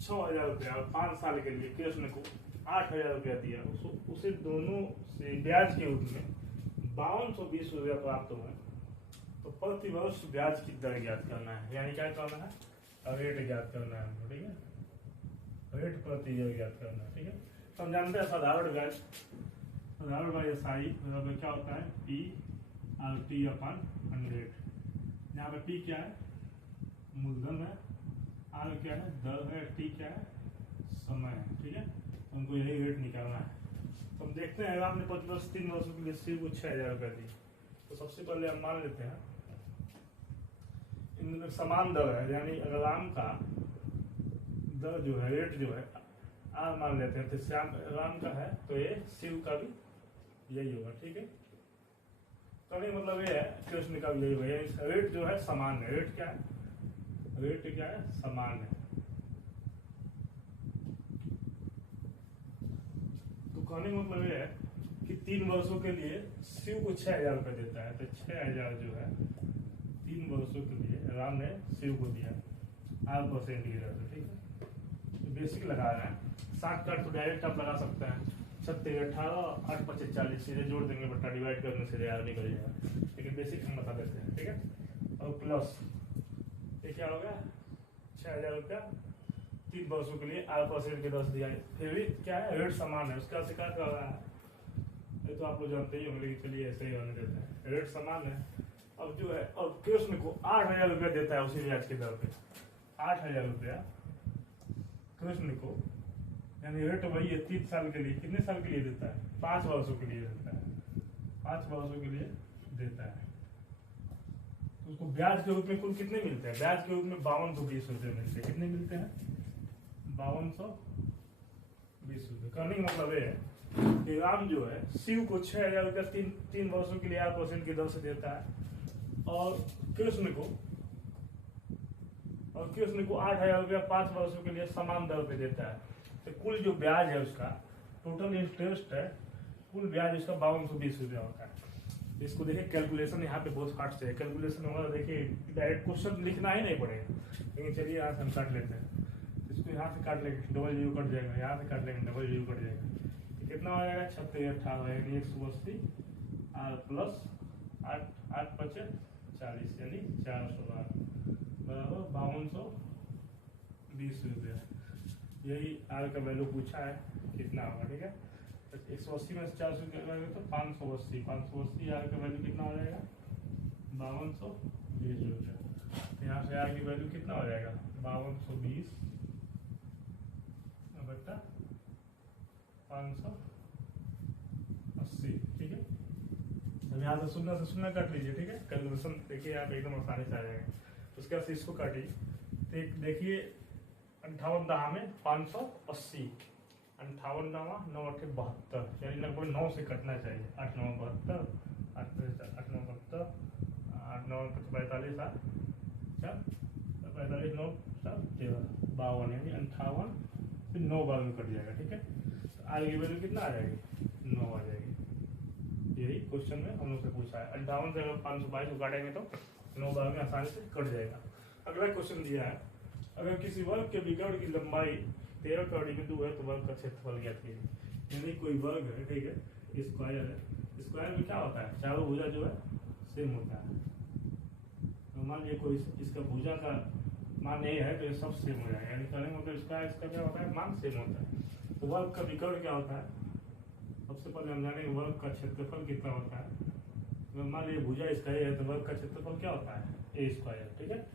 6,000 रुपया और 5 साल के लिए कृष्ण को 8,000 रुपया दिया। उसे दोनों से ब्याज के रूप में 5220 रुपया प्राप्त हुए, तो प्रति वर्ष ब्याज की दर ज्ञात करना है। यानी क्या करना है रेट ज्ञात करना है हमको। ठीक है, रेट प्रति ईयर ज्ञात करना है। ठीक है, तो हम जानते हैं साधारण ब्याज एसआई क्या होता है P/100। यहाँ पे P क्या है मूलधन है, R क्या है दर है, T क्या है समय है। ठीक है, हमको यही रेट निकालना है। तो हम देखते हैं आपने 3 वर्षों के लिए शिव को 6,000 रुपया दी। तो सबसे पहले हम मान लेते हैं इनमें समान दर है, यानी राम का दर जो है रेट जो है R मान लेते हैं, तो श्याम राम का है तो ये शिव का भी यही होगा। ठीक है, कभी मतलब ये है कृष्ण का भी यही होगा। रेट जो है समान है। रेट क्या है समान है। तो कहने का मतलब ये है कि 3 वर्षों के लिए शिव को 6,000 रुपये देता है, तो 6,000 जो है 3 वर्षों के लिए राम ने शिव को दिया 8% की दर से। ठीक है, तो बेसिक लगा रहे हैं, 60 का तो डायरेक्ट आप लगा सकते हैं, 36 18 8 25 40 सीधे जोड़ देंगे, बट्टा डिवाइड करने से यार निकल जाएगा। लेकिन बेसिक हम बता देते हैं। ठीक है, और प्लस ये क्या होगा 6,000 रुपया 3 वर्षों के लिए 8% की दर से दिया। फिर भी क्या है रेट समान है, उसका शिकार कर रहा है, ये तो आप लोग जानते ही होंगे। चलिए ऐसे ही होने देते हैं, रेट समान है। अब जो है और कृष्ण को 8,000 रुपया देता है उसी ब्याज की दर पे। 8,000 रुपया कृष्ण को, यानी रेट वही है 3 साल के लिए। कितने साल के लिए देता है 5 वर्षों के लिए देता है, 5 वर्षों के लिए देता है। तो उसको ब्याज के रूप में कुल कितने मिलते हैं, ब्याज के रूप में 5220 रुपये मिलते हैं। कितने मिलते हैं 5220 रुपये। कहने का मतलब ये है कि राम जो है शिव को 6,000 रुपया 3 वर्षों के लिए 8% की दर से देता है, और कृष्ण को 8,000 रुपया 5 वर्षों के लिए समान दर पे देता है। तो कुल जो ब्याज है उसका टोटल इंटरेस्ट है, कुल ब्याज उसका 5220 रुपया होता है। इसको देखिए कैलकुलेशन यहाँ पे बहुत फास्ट है, कैलकुलेशन होगा देखिए डायरेक्ट क्वेश्चन लिखना ही नहीं पड़ेगा। लेकिन चलिए यहाँ से हम काट लेते हैं, इसको यहाँ से काट लेंगे डबल जीरो कट जाएगा, यहाँ से काट लेंगे डबल जीरो कट जाएगा। तो कितना हो जाएगा 36 18 यानी 180 और प्लस 8 5 40 यानी 412 बराबर 5220 रुपया। यही आर का वैल्यू पूछा है कितना होगा। ठीक है, 180 में से 400 करेंगे तो 580, 580 आर का वैल्यू कितना हो जाएगा 5220 हो जाएगा। तो यहाँ से आर की वैल्यू कितना हो जाएगा 5220 बटा 580, ठीक है। अब यहाँ से शून्य काट लीजिए, ठीक है। कैलकुलेशन देखिए आप एकदम आसानी से आ जाएगा। उसके बाद इसको काटिए तो देखिए 58 दहा में 580, 58 दावा 9 8 72, यानी लगभग 9 से कटना चाहिए। 8 9 72, 8 9 72, 8 9 45, 45 9 52, यानी 58 फिर 9 बार में कट जाएगा, ठीक है। तो आगे की वैल्यू कितना आ जाएगी 9 आ जाएगी। यही क्वेश्चन में हम लोग से पूछा है। 58 से अगर 522 को काटेंगे तो 9 बार में आसानी से कट जाएगा। अगला क्वेश्चन दिया है, अगर किसी वर्ग के विकर्ण की लंबाई 13 कौड़ी बिंदु है तो वर्ग का क्षेत्रफल ज्ञात कीजिए। यानी कोई वर्ग है, ठीक है, स्क्वायर है। स्क्वायर में क्या होता है, चारों भुजा जो है सेम होता है। तो मान लीजिए कोई इसका भुजा का मान ये है तो ये सब सेम हो जाएगा, यानी कहने मतलब इसका क्या होता है मान सेम होता है। तो वर्ग का विकर्ण क्या होता है, सबसे पहले हम जानेंगे वर्ग का क्षेत्रफल कितना होता है। तो मान लीजिए भुजा इसका ये है तो वर्ग का क्षेत्रफल क्या होता है ए स्क्वायर, ठीक है।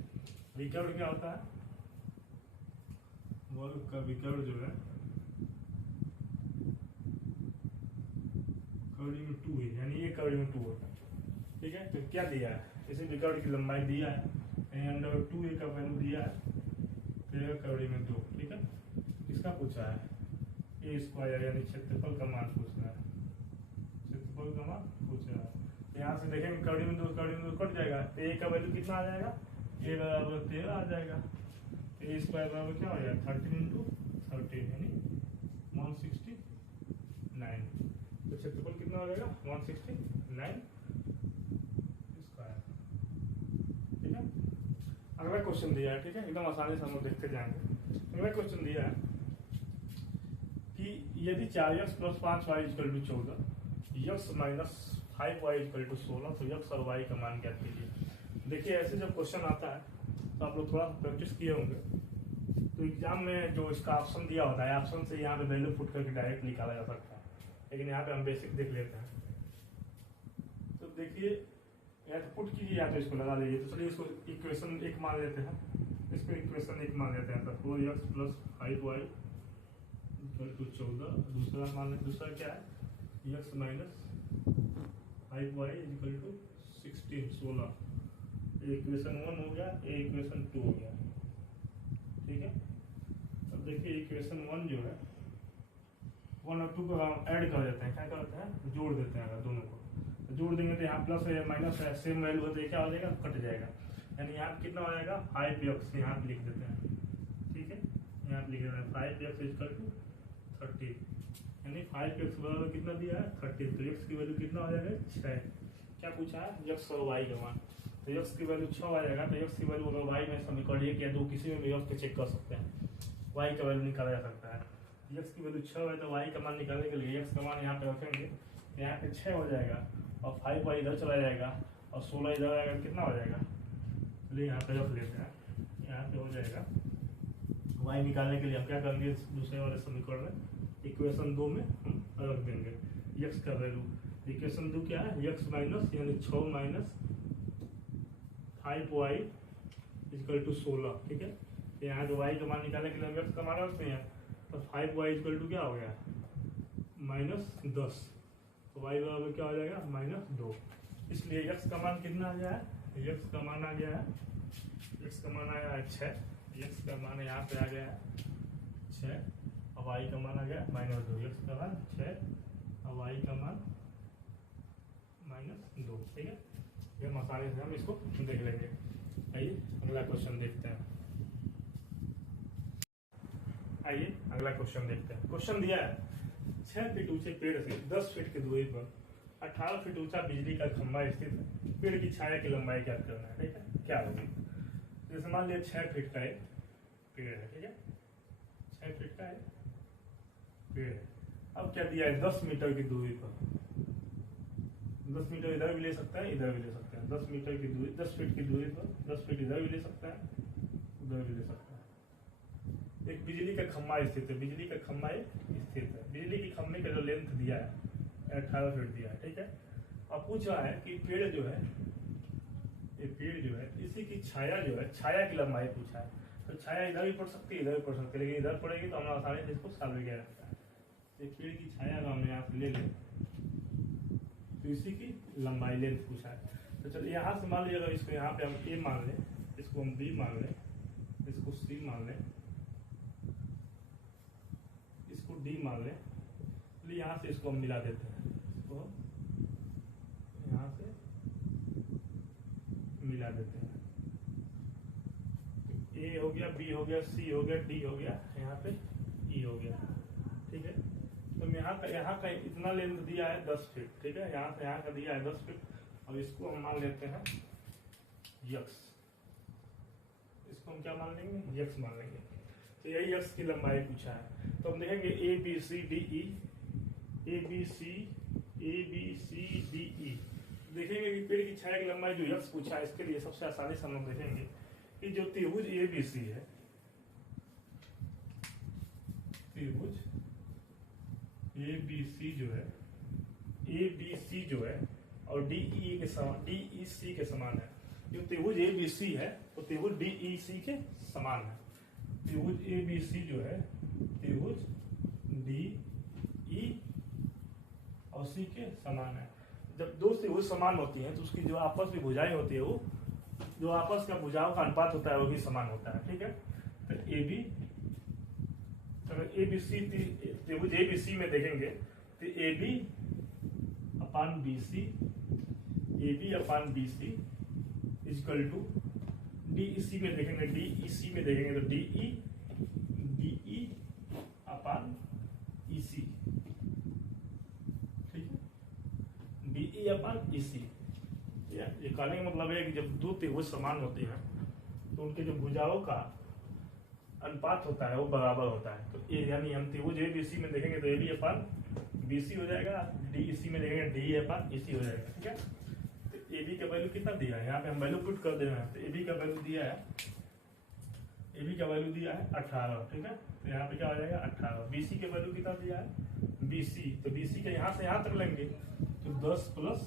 विकर्ण क्या होता है, वर्ग का विकर्ण जो है कौड़ी में 2 है, यानी ये कौड़ी में 2 होता है, ठीक है। तो क्या दिया है, इसे विकर्ण की लंबाई दिया है, अंडर 2a का वैल्यू दिया है 13 कौड़ी में 2, ठीक है। किसका पूछा है ए स्क्वायर, यानी क्षेत्रफल का मान पूछना है, क्षेत्रफल का मान पूछा है। यहाँ से देखेंगे कौड़ी में 2 कट जाएगा तो ए का वैल्यू कितना आ जाएगा, ए बराबर 13 आ जाएगा। ए स्क्वायर बराबर क्या हो जाएगा 13 × 13, यानी 169। तो क्षेत्रफल कितना हो जाएगा 169 स्क्वायर, ठीक है। अगला क्वेश्चन दिया है, ठीक है, एकदम आसानी से हम लोग देखते जाएंगे। अगला क्वेश्चन दिया है कि यदि 4x + 5y = 14, x - 5y = 16, तो x और y का मान ज्ञात कीजिए। देखिए ऐसे जब क्वेश्चन आता है तो आप लोग थोड़ा प्रैक्टिस किए होंगे, तो एग्जाम में जो इसका ऑप्शन दिया होता है, ऑप्शन से यहाँ पे वैल्यू पुट करके डायरेक्ट निकाला जा सकता है, लेकिन यहाँ पे हम बेसिक देख लेते हैं। तो देखिए या तो पुट कीजिए या तो इसको लगा लीजिए। तो चलिए इसको इक्वेशन 1 मान लेते हैं, इसको इक्वेशन 1 मान लेते हैं। तो 4x + 5y = 14, दूसरा मान लेते, दूसरा क्या है x - 5y = 16। इक्वेशन 1 हो गया, इक्वेशन 2 हो गया, ठीक है। अब देखिए इक्वेशन 1 जो है 1 और 2 को हम ऐड कर देते हैं, क्या करते हैं जोड़ देते हैं। अगर दोनों को जोड़ देंगे तो यहाँ प्लस है माइनस है, सेम वैल्यू होते क्या हो जाएगा कट जाएगा, यानी यहाँ पे कितना हो जाएगा 5x, यहाँ पे लिख देते हैं, ठीक है। यहाँ पे लिख देते हैं 5x = 30, यानी 5x बराबर कितना दिया है 30। तो x की वैल्यू कितना हो जाएगा 6। क्या पूछा है x और y का मान, तो x की वैल्यू 6 आ जाएगा। तो x की वैल्यू अगर y में समीकरण 1 या 2 किसी में भी x चेक कर सकते हैं, y का वैल्यू निकाला जा सकता है। x की वैल्यू 6 है तो y का मान निकालने के लिए x का मान यहाँ पे रखेंगे, यहाँ पे 6 हो जाएगा और 5y इधर चला जाएगा और 16 इधर आएगा, कितना हो जाएगा, चलिए यहाँ पे रख लेते हैं। यहाँ पे हो जाएगा y निकालने के लिए हम क्या करेंगे, दूसरे वाले समीकरण में इक्वेशन 2 में हम रख देंगे x का वैल्यू। इक्वेशन 2 क्या है x माइनस, यानी 6 - 5y = 16, ठीक है। तो यहाँ जो y का मान निकालने के लिए हम x का मान रखते हैं, तो 5y = क्या हो गया -10, तो y बराबर क्या हो जाएगा -2। इसलिए x का मान कितना आ गया है, x का मान आ गया है, x का मान आया है 6, x का मान यहाँ पे आ गया है 6 और y का मान आ गया -2। x का मान 6 और y का मान -2, ठीक है। ये आसानी से हम इसको देख लेंगे। आइए अगला क्वेश्चन देखते हैं। आइए अगला क्वेश्चन देखते हैं। क्वेश्चन दिया है 6 फीट ऊंचे पेड़ से 10 फीट की दूरी पर 18 फीट ऊंचा बिजली का खंभा स्थित है। पेड़ की छाया की लंबाई ज्ञात करना है, ठीक है। क्या होगी, जैसे मान लिया 6 फीट का एक पेड़ है, ठीक है, 6 फीट का एक पेड़ है। अब क्या दिया है 10 मीटर की दूरी पर, 10 मीटर इधर भी ले सकता है, इधर भी ले सकता है। 10 मीटर की दूरी, 10 फीट की दूरी पर 10 फीट इधर भी ले सकता है, उधर भी ले सकता है। एक बिजली का खम्भा स्थित है, बिजली का खम्भा स्थित है, बिजली के खम्भे का जो लेंथ दिया है 18 फीट दिया है, ठीक है। अब पूछ रहा है कि पेड़ जो है, ये पेड़ जो है इसी की छाया जो है, छाया की लंबाई पूछा है। तो छाया इधर भी पड़ सकती है, इधर भी पड़ सकती है, लेकिन इधर पड़ेगी तो हम आसानी से इसको सॉल्व किया जाता है। तो पेड़ की छाया का हमने यहाँ से ले लें, तो इसी की लंबाई लेंथ पूछा है। तो चलिए यहाँ से मान लीजिए, अगर इसको यहाँ पे हम ए मान लें, इसको हम बी मान लें, इसको सी मान लें, इसको डी मान लें, तो यहाँ से इसको हम मिला देते हैं, इसको यहाँ से मिला देते हैं। ए हो गया, बी हो गया, सी हो गया, डी हो गया, यहाँ पे ई हो गया, ठीक है। तो यहाँ का इतना लेंथ दिया है 10 फीट, ठीक है। यहाँ से यहाँ का दिया है 10 फीट। अब इसको हम मान लेते हैं यक्स, इसको हम क्या मान लेंगे, यक्स मान लेंगे। तो यही यक्स की लंबाई पूछा है। तो हम देखेंगे A B C D E, A B C D E. देखेंगे कि पेड़ की छाया की लंबाई जो यक्स पूछा है, इसके लिए सबसे आसानी से हम लोग देखेंगे कि जो त्रिभुज ए बी सी है, त्रिभुज ए बी सी जो है, ए बी सी जो है और डी ई के समान, डी ई सी के समान है। जो त्रिभुज ए बी सी है तो त्रिभुज डी ई सी के समान है। त्रिभुज ए बी सी जो है त्रिभुज डी ई और सी के समान है। जब दो त्रिभुज समान होती हैं तो उसकी जो आपस में भुजाएं होती है, वो जो आपस का भुजाओं का अनुपात होता है वो भी समान होता है, ठीक है। तो ए बी, अगर ए बी सी त्रिभुज ए बी सी में देखेंगे तो A B upon B C, A B upon B C is equal to D E C में देखेंगे, डी ई सी में देखेंगे तो डी ई अपान ई सी, ठीक है, डी ई अपान ई सी। ये कहने का मतलब है कि जब दो त्रिभुज समान होते हैं तो उनके जो भुजाओं का अनुपात होता है वो बराबर होता है। तो ए यानी हम त्रिभुज ए बी सी में देखेंगे तो ए बी अपान बी सी हो जाएगा, डी ई सी में देखेंगे डी ई अपान ई सी हो जाएगा, ठीक है। तो ए बी का वैल्यू कितना दिया है, यहाँ पे हम वैल्यू पुट कर दे रहे हैं। तो ए बी का वैल्यू दिया है, ए बी का वैल्यू दिया है 18, ठीक है। तो यहाँ पे क्या हो जाएगा 18। बी सी का वैल्यू कितना दिया है बी सी, तो बी सी का यहाँ से यहाँ तक लेंगे तो 10 प्लस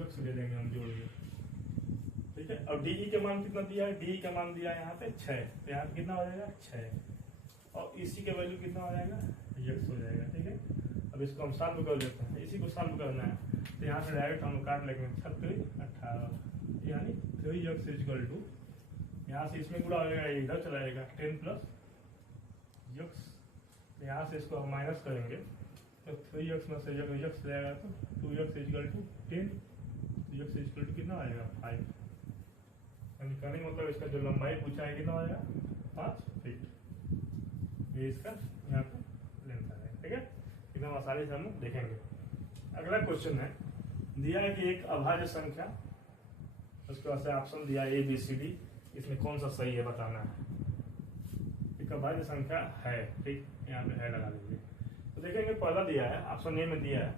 यक्स ले लेंगे हम जोड़ के, ठीक है। और डी ई का मान कितना दिया है, डी ई का मान दिया है यहाँ पे 6, तो यहाँ पे कितना हो जाएगा 6। और इसी का वैल्यू कितना हो जाएगा यक्स हो जाएगा, ठीक है। अब इसको हम सॉल्व कर लेते हैं, इसी को सॉल्व करना है। तो यहाँ से डायरेक्ट हम काट लेंगे 36 18, यानी 3x इक्वल टू, यहाँ से इसमें गुणा हो जाएगा, इधर चला जाएगा 10 प्लस यक्स। यहाँ से इसको हम माइनस करेंगे तो 3x में से जब यक्स जाएगा तो 2x equal to 10, x equal to कितना आएगा 5। यानी कहने का मतलब इसका जो लंबाई पूछा है कितना आएगा 5 फीट। ये इसका यहाँ पे लेंथ आएगा, ठीक है। एकदम आसानी से हम देखेंगे। अगला क्वेश्चन है, दिया है कि एक अभाज्य संख्या, उसके बाद से ऑप्शन दिया ए बी सी डी, इसमें कौन सा सही है बताना है। एक अभाज्य संख्या है, ठीक, यहाँ पे है लगा लीजिए। तो देखेंगे पहला दिया है, ऑप्शन ए में दिया है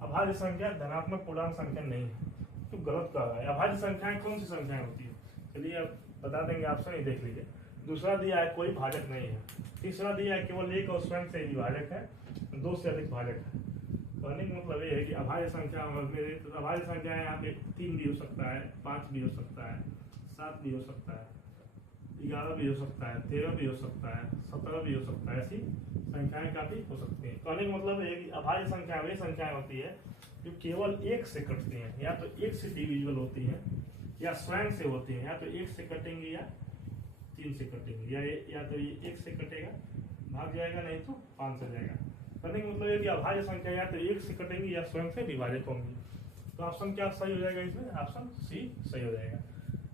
अभाज्य संख्या धनात्मक पूर्णांक संख्या नहीं है, तो गलत कर रहा है। अभाज्य संख्याएं कौन सी संख्याएं होती है, चलिए अब बता देंगे, ऑप्शन ही देख लीजिए। दूसरा दिया है कोई भाजक नहीं है। तीसरा दिया है केवल एक और स्वयं से ही भाजक है, 2 से अधिक भाजक है। कहने का मतलब ये है कि अभाज्य संख्या मेरे, तो अभाज्य संख्या यहाँ पे 3 भी हो सकता है, 5 भी हो सकता है, 7 भी हो सकता है, 11 भी हो सकता है, 13 भी हो सकता है, 17 भी हो सकता है, ऐसी संख्याएं काफी हो सकती हैं। कहने का मतलब है कि अभाज्य संख्या वे संख्याएं होती है जो केवल 1 से कटती हैं, या तो 1 से डिविजिबल होती हैं, या स्वयं से होती हैं, या तो 1 से कटेंगी या 3 से कटेंगी, या तो ये 1 से कटेगा भाग जाएगा, नहीं तो 5 से जाएगा। कहने का मतलब है कि अभाज्य संख्या या तो 1 से कटेंगी या स्वयं से विभाजित होंगी। तो ऑप्शन क्या सही हो जाएगा इसमें, ऑप्शन सी सही हो जाएगा।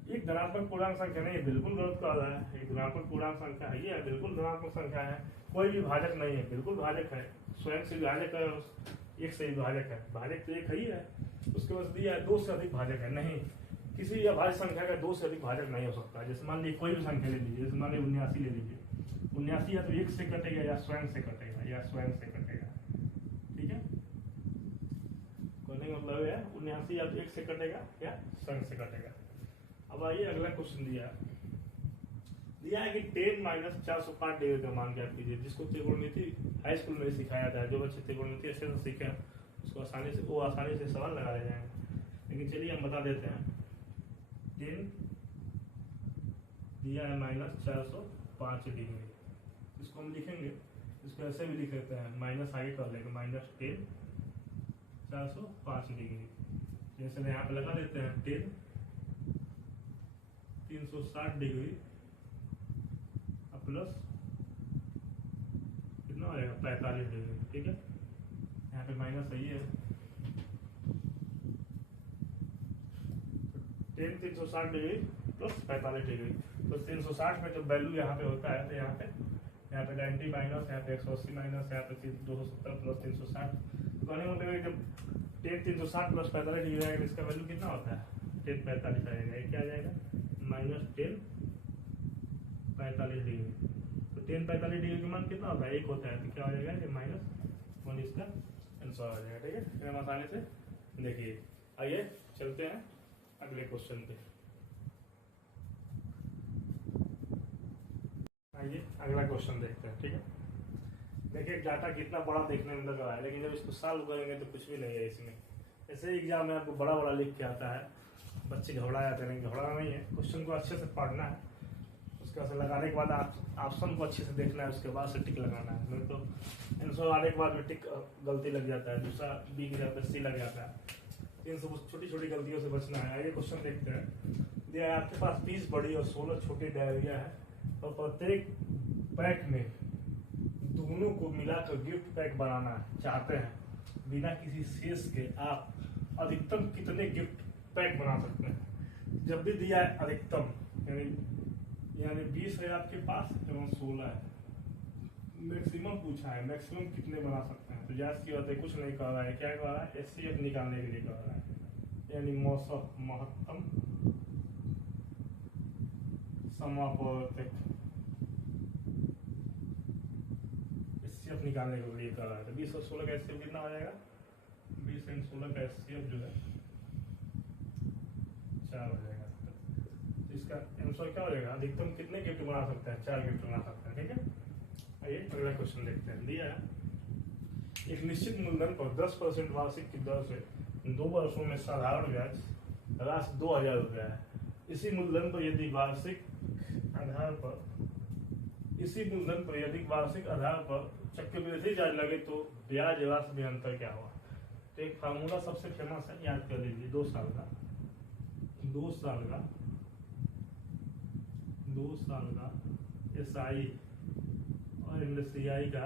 एक धनात्मक पूर्णांक संख्या नहीं है, बिल्कुल गलत कर रहा है। एक धनात्मक पूर्णांक संख्या है, ये बिल्कुल धनात्मक संख्या है, कोई भी भाजक नहीं है, बिल्कुल भाजक है, स्वयं से विभाजक है, 1 से विभाजक है, भाजक तो एक ही है। उसके बाद दिया है 2 से अधिक भाजक है, नहीं, किसी भी अभाज्य संख्या का 2 से अधिक भाजक नहीं हो सकता। जैसे मान लीजिए कोई भी संख्या ले लीजिए, जैसे मान लीजिए 79 ले लीजिए, 79 या तो 1 से कटेगा या स्वयं से कटेगा, या स्वयं से कटेगा, ठीक है। कहने का मतलब है 79 या तो 1 से कटेगा या स्वयं से कटेगा। अब आइए अगला क्वेश्चन दिया, दिया है कि 10 माइनस 405 डिग्री का मान ज्ञात कीजिए। जिसको त्रिकोणमिति हाई स्कूल में सिखाया था, जो बच्चे त्रिकोणमिति अच्छे से सीखे उसको आसानी से सवाल लगा ले जाएंगे। लेकिन चलिए हम बता देते हैं। 10 दिया है माइनस 405 डिग्री, इसको हम लिखेंगे, इसको ऐसे भी लिख लेते हैं, माइनस आगे कर लेंगे, -10 405 डिग्री। जैसे यहाँ पे लगा देते हैं 10 360 डिग्री प्लस कितना हो जाएगा 45 डिग्री। ठीक है, यहाँ पे माइनस सही है। 10 360 डिग्री प्लस 45 डिग्री, तो 360 में जो वैल्यू यहाँ पे होता है, तो यहाँ पे 90 माइनस, यहाँ पे 180 माइनस, यहाँ पे 270 प्लस 360। तो कहने का मतलब जब 10 360 प्लस 45 डिग्री आएगा, इसका वैल्यू कितना होता है 10 45 आएगा। ये क्या आ जाएगा -10 45 डिग्री। तो 10 45 डिग्री का मान कितना होता है 1 होता है, तो क्या हो जाएगा ये -1 इसका आंसर आ जाएगा। ठीक है, फिर हम आसानी से देखिए। आइए चलते हैं अगले क्वेश्चन पे। आइए अगला क्वेश्चन देखते हैं। ठीक है, देखिए डाटा कितना बड़ा देखने में लग रहा है, लेकिन जब इसको सॉल्व करेंगे तो कुछ भी नहीं है इसमें। ऐसे एग्जाम में आपको बड़ा बड़ा लिख के आता है, बच्चे घबरा जाते हैं, घबराना नहीं है, क्वेश्चन को अच्छे से पढ़ना है, उसके बाद लगाने के बाद ऑप्शन को अच्छे से देखना है, उसके बाद से टिक लगाना है। नहीं तो आंसर आने के बाद में टिक गलती लग जाता है, दूसरा बी की जगह सी लग जाता है। इन सब छोटी छोटी गलतियों से बचना है। आइए क्वेश्चन देखते हैं। दिया है आपके पास 20 बड़ी और 16 छोटी डायरिया है, और प्रत्येक पैक में दोनों को मिलाकर गिफ्ट पैक बनाना चाहते हैं, बिना किसी शेष के आप अधिकतम कितने गिफ्ट पैक बना सकते हैं। जब भी दिया है अधिकतम, यानी 20 है आपके पास एवं 16 है, मैक्सिमम पूछा है, मैक्सिमम कितने बना सकते हैं। तो जायज की बात है, कुछ नहीं कह रहा है, क्या कह रहा है एचसीएफ निकालने के लिए कह रहा है, यानी महत्तम समापवर्तक एचसीएफ निकालने के लिए कह रहा है। तो 20 और 16 का एचसीएफ कितना हो जाएगा, 20 और 16 का एचसीएफ जो है 4 हो जाएगा। तो इसका आंसर क्या हो जाएगा, अधिकतम कितने गिफ्ट बना सकते हैं, 4 गिफ्ट बना सकते हैं। ठीक है, आइए अगला क्वेश्चन देखते हैं। दिया है एक निश्चित मूलधन पर 10% वार्षिक की दर से 2 वर्षों में साधारण ब्याज राशि 2000 रुपया है। इसी मूलधन पर यदि वार्षिक आधार पर चक्रवृद्धि ब्याज लगे तो ब्याज राशि में अंतर क्या होगा। तो एक फार्मूला सबसे फेमस है, याद कर लीजिए, 2 साल का एसआई और एनएससीआई का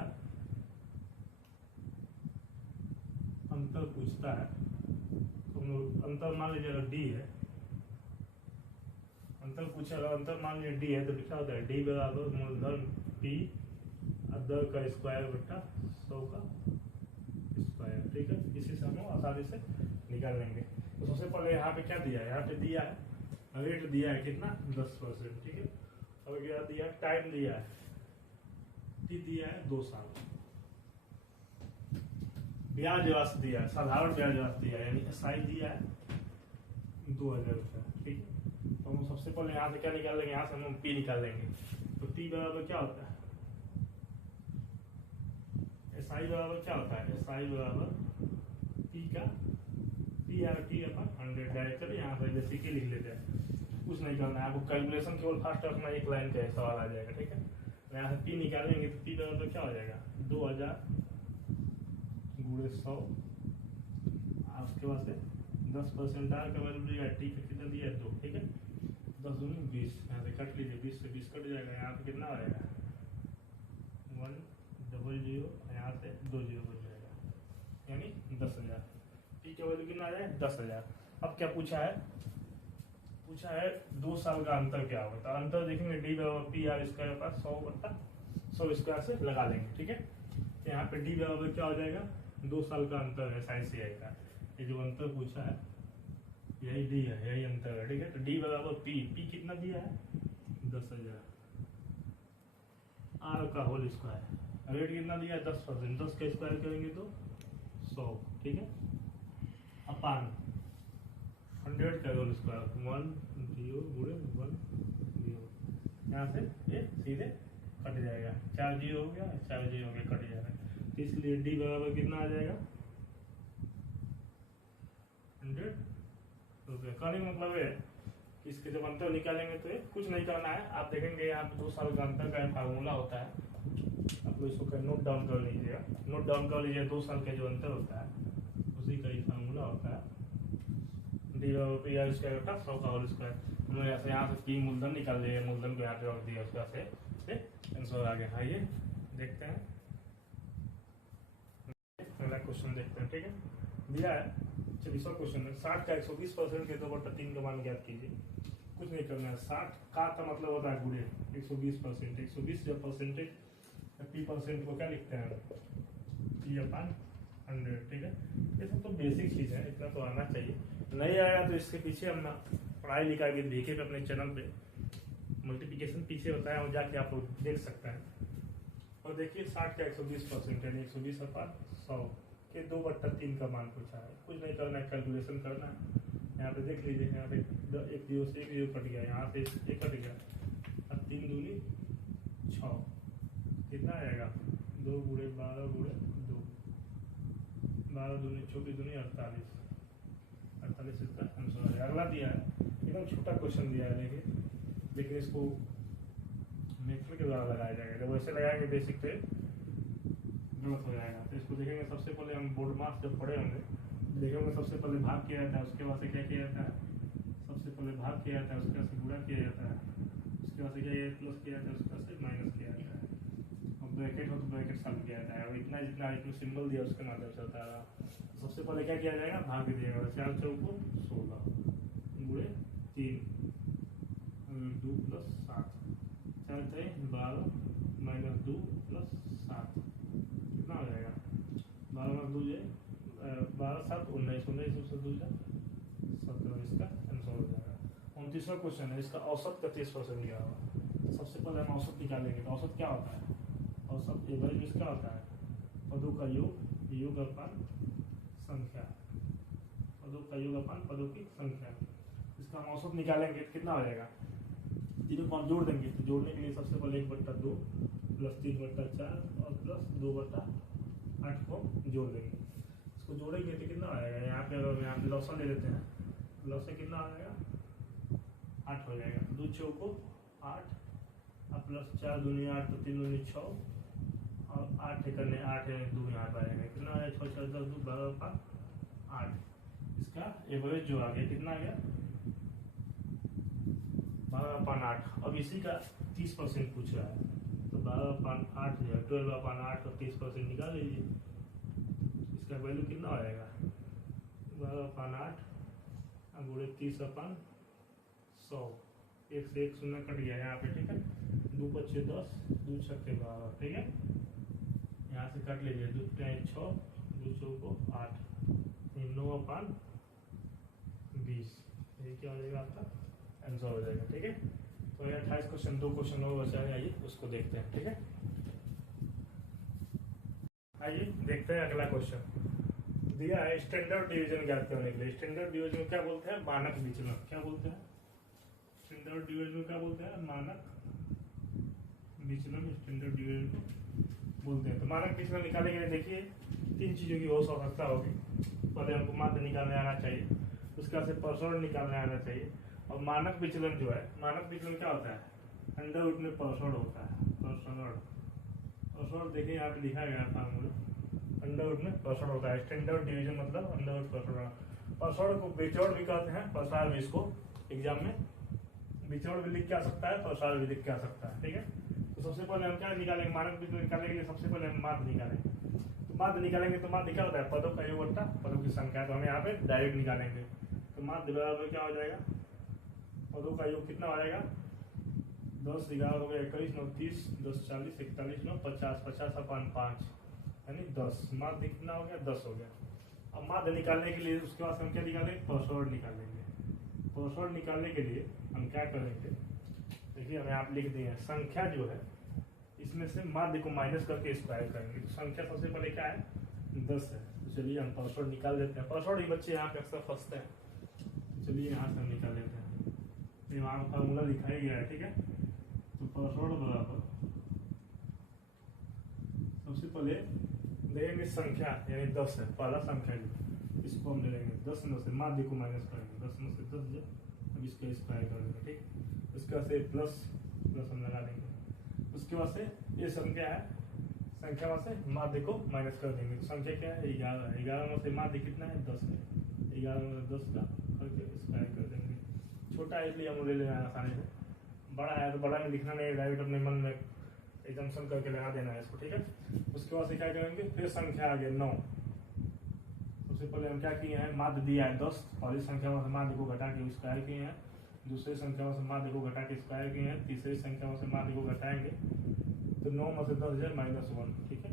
अंतर पूछता है। तो अंतर मान लीजिए अगर डी है, अंतर पूछेगा, अंतर मान लीजिए डी है, तो क्या होता है डी बराबर मूलधन पी दर का स्क्वायर बटा 100 का स्क्वायर। ठीक है, इसी से हम आसानी से निकाल लेंगे। तो सबसे पहले यहाँ पे क्या दिया है, यहाँ पे दिया है रेट दिया है कितना 10%। ठीक है, और क्या दिया है, टाइम दिया है, टी दिया है 2 साल, ब्याज राशि दिया है, साधारण ब्याज राशि दिया है, यानी एसआई दिया है 2000 रुपया। ठीक है, तो हम सबसे पहले यहाँ से क्या निकाल लेंगे, यहाँ से हम पी निकाल लेंगे। तो टी बराबर क्या होता है, एसआई बराबर क्या होता है, एसआई बराबर पी का पी आर टी अपन 100 डायरेक्ट। चलिए यहाँ से जैसे कि लिख लेते हैं, कुछ नहीं करना है आपको, कैलकुलेशन केवल फास्ट रखना, एक लाइन का सवाल आ जाएगा। ठीक है, यहाँ से पी निकालेंगे तो पी बराबर क्या हो जाएगा 2000 गुणे 100, उसके बाद से 10% आर का वैल्यू दिया, टी का कितना दिया 2। ठीक है, 10 दूनी 20, यहाँ से कट लीजिए, 20 से 20 कट जाएगा, यहाँ पे कितना आ जाएगा 100, यहाँ से 20 बच जाएगा, यानी 10,000। टी का वैल्यू कितना आ जाएगा 10,000। अब क्या पूछा है, 2 साल का अंतर क्या होगा। तो अंतर देखेंगे डी बराबर पी आर स्क्वायर पर 100 स्क्वायर से लगा लेंगे। ठीक है, यहाँ पे डी बराबर क्या हो जाएगा 2 साल का अंतर है साइंसीआई का, ये जो अंतर पूछा है यही डी है, यही अंतर है। ठीक है, तो डी बराबर पी कितना दिया है 10,000, आर का होल स्क्वायर, रेट कितना दिया है 10%, 10 का स्क्वायर करेंगे तो 100। ठीक है, अपान 100 का होल स्क्वायर 1 0 गुणे 1 0, यहाँ से ये सीधे कट जाएगा, 4 जीरो हो गया, 4 जीरो हो गया, कट जाएगा। तो इसलिए डी बराबर कितना आ जाएगा 100 रुपये। कहने का मतलब है कि इसके जब अंतर निकालेंगे तो ये कुछ नहीं करना है। आप देखेंगे यहाँ पे 2 साल का अंतर का फार्मूला होता है, आप लोग इसको नोट डाउन कर लीजिएगा, नोट डाउन कर लीजिए। 2 साल का जो अंतर होता है उसी का ही फार्मूला होता है, डी बराबर या स्क्वायर होता है 100 का होल स्क्वायर। हमने ऐसे यहाँ से की मूलधन निकाल लिया, मूलधन को यहाँ पे रख दिया, उसका से आंसर आ गया। आइए देखते हैं अगला क्वेश्चन देखते हैं। ठीक है, दिया है 24वां क्वेश्चन है 60 का 120% के 2/3 का मान ज्ञात कीजिए। कुछ नहीं करना है, 60 का मतलब होता है गुणे 120%। 120 जब परसेंटेज P% को क्या लिखते हैं P/100। ठीक है, ये सब तो बेसिक चीज़ है, इतना तो आना चाहिए। नहीं आएगा तो इसके पीछे हम पढ़ाई लिखाई भी देखे पे अपने चैनल पे मल्टीप्लिकेशन पीछे बताया हूँ, जाके आप लोग देख सकते हैं। और देखिए 60 का 120% यानी 120/100 के 2/3 का मान पूछा है। कुछ नहीं करना है, कैलकुलेशन करना है। यहाँ पे देख लीजिए, यहाँ पे 1 जीरो से 1 जीरो कट गया, यहाँ से 1 कट गया, अब 3 दूनी 6, कितना आएगा 2 गुणे 12 गुणे 2, 12 दूनी 24 दूनी 48, 48 इसका आंसर है। अगला दिया है एकदम छोटा क्वेश्चन दिया है, देखिए लेकिन इसको मेथड के द्वारा लगाया जाएगा। जब वैसे लगाएंगे बेसिक पे गलत हो जाएगा। तो इसको देखेंगे, सबसे पहले हम बोर्ड मास जब पढ़े होंगे देखेंगे, सबसे पहले भाग किया जाता है, उसके बाद से क्या किया जाता है, सबसे पहले भाग किया जाता है, उसके बाद से गुणा किया जाता है, उसके बाद से क्या प्लस किया जाता है, उसके बाद से माइनस किया जाता है, और ब्रैकेट हो तो ब्रैकेट साथ किया जाता है। और इतना जितना सिंबल दिया उसके माध्यम से होता है। सबसे पहले क्या किया जाएगा, भाग दिएगा, 4 चौको 16 गुणे 3 2 + 7, 4 3 12 - 2 + 7 कितना हो जाएगा 12 - 2 12 7 19 19 से 2 17, इसका आंसर हो जाएगा। 29वां क्वेश्चन है, इसका औसत का 30% दिया हुआ। सबसे पहले हम औसत निकालेंगे। तो औसत क्या होता है, औसत एवरेज इसका होता है पदों का योग, योग अपान संख्या, पदों का योग अपान पदों की संख्या। इसका हम औसत निकालेंगे तो कितना हो जाएगा, तीनों को हम जोड़ देंगे। तो जोड़ने के लिए सबसे पहले 1/2 + 3/4 और + 2/8 को जोड़ देंगे। इसको जोड़ेंगे तो कितना आएगा, यहाँ पे अगर यहाँ पे लौसा ले लेते हैं, लौसा कितना आ जाएगा 8 हो जाएगा। 2 चौको 8 और + 4 दूनी 8 तो 3 दूनी 6 और 8 करने 8 2 यहाँ पर आएगा, कितना आया 6 4 10 2 12 8। इसका एवरेज जो आ गया कितना आ गया 12/8। अब इसी का 30% पूछ रहा है, तो 12/8 जो है 12/8 और 30% निकाल लीजिए। इसका वैल्यू कितना आएगा 12/8 गुणे 30/100, 1 से 1 शून्य कट गया यहाँ पे। ठीक है, 2 × 5 = 10, 2 × 6 = 12। ठीक है, यहाँ से काट लीजिए, 2 × 5 = 6, 2 चौको 8, 9/20, ये क्या हो जाएगा आपका आंसर हो जाएगा। ठीक है, तो ये 28 क्वेश्चन, 2 क्वेश्चन और बचा है, आइए उसको देखते हैं। ठीक है, आइए देखते हैं अगला क्वेश्चन। दिया है स्टैंडर्ड डिवीजन ज्ञात करने के लिए। स्टैंडर्ड डिवीजन क्या बोलते हैं, मानक विचलन। क्या बोलते हैं स्टैंडर्ड डिवीजन, क्या बोलते हैं मानक विचलन, स्टैंडर्ड डिवीजन को बोलते हैं। तो मानक विचलन निकालने के लिए देखिए 3 चीज़ों की बहुत आवश्यकता होगी। पहले हमको माध्य निकालने आना चाहिए, उसके बाद से परसेंट निकालने आना चाहिए। और मानक विचलन जो है, मानक विचलन क्या होता है, अंडर रूट में परसेंट होता है। परसेंट देखिए यहाँ पे लिखा गया फार्मूला, अंडर रूट में परसेंट होता है। स्टैंडर्ड डिवीजन मतलब अंडर रूट परसेंट। परसेंट को विचरण भी कहते हैं, प्रसार भी, इसको एग्जाम में विचरण भी लिख के आ सकता है, प्रसार भी लिख के आ सकता है। ठीक है, तो सबसे पहले हम क्या निकालेंगे, मानक विचलन निकालने के लिए सबसे पहले हम माध्य निकालेंगे। तो माध्य निकालेंगे तो माध्य क्या होता है, पदों का योग बट्टा पदों की संख्या। तो हम यहाँ पे डायरेक्ट निकालेंगे। तो माध्य बराबर क्या हो जाएगा, पदों का योग कितना हो जाएगा 10 11 हो गया 21 9 30 10 40 41 9 50 50/5 यानी 10। माध्य कितना हो गया 10 हो गया। अब माध्य निकालने के लिए उसके बाद हम क्या निकालेंगे, परसेंट निकालेंगे। परसेंट निकालने के लिए हम क्या करेंगे, देखिए हमें आप लिख दिए संख्या जो है इसमें से माध्य को माइनस करके स्क्वायर करेंगे। तो संख्या सबसे पहले क्या है 10 है। तो चलिए हम परसेंट निकाल देते हैं। परसेंट ही बच्चे यहाँ पे अक्सर फंसते हैं। चलिए यहाँ से हम निकाल लेते हैं, वहाँ फार्मूला दिखाया गया है। ठीक है, तो पासवर्ड बराबर सबसे पहले देखेंगे संख्या यानी 10 है पहला संख्या जो इसको हम ले लेंगे 10 में से माध्य को माइनस करेंगे 10 में से 10 जाए अब इसका स्क्वायर कर देंगे ठीक। इसका से प्लस प्लस हम लगा देंगे। उसके बाद से ये संख्या है संख्या में से माध्य को माइनस कर देंगे। तो संख्या क्या है 11 है 11 में से माध्य कितना है 10 है 11 में से 10 का करके स्क्वायर कर देंगे। छोटा है इसलिए हम ले लेना है आसानी से, बड़ा है तो बड़ा में लिखना नहीं डायरेक्ट अपने मन में एग्जाम्पल करके लगा देना है इसको ठीक है। उसके बाद से क्या करेंगे फिर संख्या आ गया 9। सबसे पहले हम क्या किए हैं माध्य दिया है 10 पहली संख्या में से माध्य को घटा के स्क्वायर किए हैं, दूसरी संख्या में से माध्य को घटा के स्क्वायर किए हैं, तीसरी संख्या में से माध्य को घटाएंगे तो 9 में से 10 जाए -1 ठीक है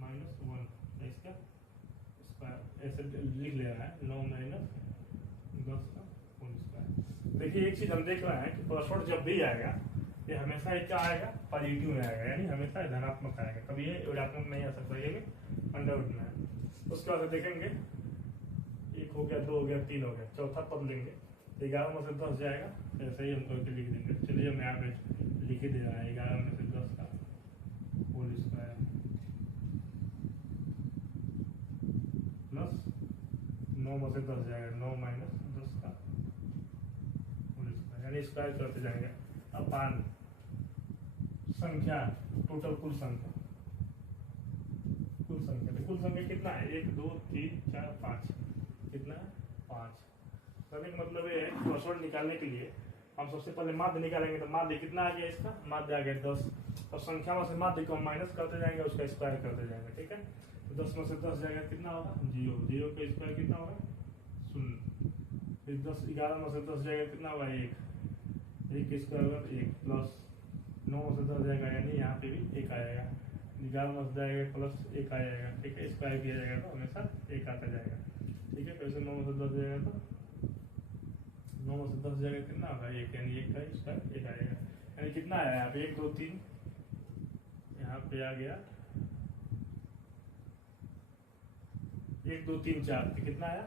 -1 इसका स्क्वायर ऐसे लिख ले रहा है 9 - 10 का होल स्क्वायर। देखिए एक चीज हम देख रहे हैं कि पासवर्ड जब भी आएगा ये हमेशा एक क्या आएगा पॉजिटिव में आएगा यानी हमेशा धनात्मक आएगा, कभी ये ऋणात्मक नहीं आ सकता, ये भी अंडरवुड में है। उसके बाद देखेंगे 1 हो गया 2 हो गया 3 हो गया, चौथा पद लेंगे 11 में से 10 जाएगा ऐसे ही हम करके लिख देंगे। चलिए हम यहाँ पे लिख ही दे रहा है 11 में से 10 का होल स्क्वायर प्लस 9 में से 10 जाएगा 9 - 10 का होल स्क्वायर यानी स्क्वायर करते जाएंगे अपान संख्या टोटल कुल संख्या तो कुल संख्या कितना है 1 2 3 4 5 कितना है 5। कहने का मतलब ये है पासवर्ड निकालने के लिए हम सबसे पहले माध्य निकालेंगे तो माध्य कितना आ गया इसका माध्य आ गया 10 और संख्या में से माध्य को हम माइनस करते जाएंगे उसका स्क्वायर करते जाएंगे ठीक है। तो 10 में से 10 जाएगा कितना होगा 0 0 का स्क्वायर कितना होगा 0। फिर 11 में से 10 जाएगा कितना होगा 1 1 स्क्वायर होगा 1 प्लस 9 में से 10 जाएगा यानी यहाँ पे भी 1 आएगा 11 में से जाएगा प्लस 1 आ जाएगा ठीक है। स्क्वायर किया जाएगा तो हमेशा 1 आता जाएगा ठीक है। फिर 9 में से 10 जाएगा तो 9 में से 10 जाएगा कितना होगा 1 यानी 1 का स्क्वायर 1 आएगा यानी कितना आया यहाँ पे 1 2 3 यहाँ पे आ गया 1 2 3 4 कितना आया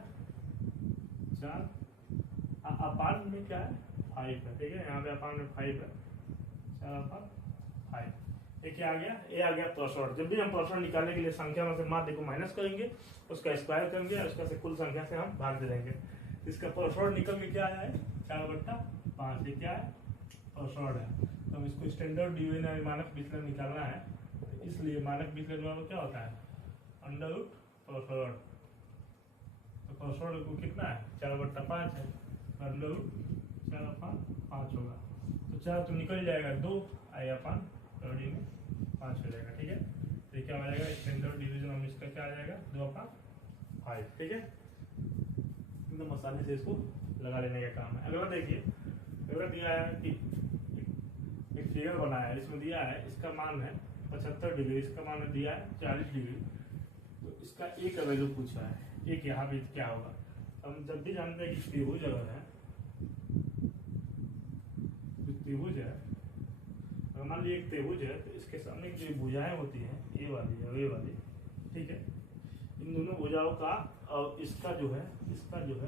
4 अपान में क्या है 5 है ठीक है। यहाँ पे अपान में 5 है 4/5 ये क्या आ गया ये आ गया पासवर्ड। जब भी हम पासवर्ड निकालने के लिए संख्या में से माध्य को माइनस करेंगे उसका स्क्वायर करेंगे और उसका से कुल संख्या से हम भाग दे देंगे। इसका पासवर्ड निकल के क्या आया है 4/5 ये क्या है पासवर्ड है। तो हम इसको स्टैंडर्ड डिवीजन मानक विचलन निकालना है इसलिए मानक विचलन में क्या होता है अंडररूट पासवर्ड। तो पासवर्ड को कितना है 4/5 है अंडररूट 4/5 होगा तो 4 तो निकल जाएगा 2 आएगा 5 में 5 हो जाएगा ठीक है। तो क्या हो जाएगा स्टैंडर्ड डिवीजन हम इसका क्या आ जाएगा 2/5 ठीक है। एकदम आसानी से इसको लगा लेने का काम है। अगला देखिए अगला दिया है कि एक फिगर बनाया है इसमें दिया है इसका मान है 75 डिग्री इसका मान दिया है 40 डिग्री तो इसका ए का वैल्यू पूछा है एक यहाँ पे क्या होगा। हम जब भी जानते हैं कि त्रिभुज अगर है त्रिभुज है अगर मान लीजिए एक त्रिभुज है तो इसके सामने जो भुजाएं होती हैं ए वाली और ए वाली ठीक है इन दोनों भुजाओं का और इसका जो है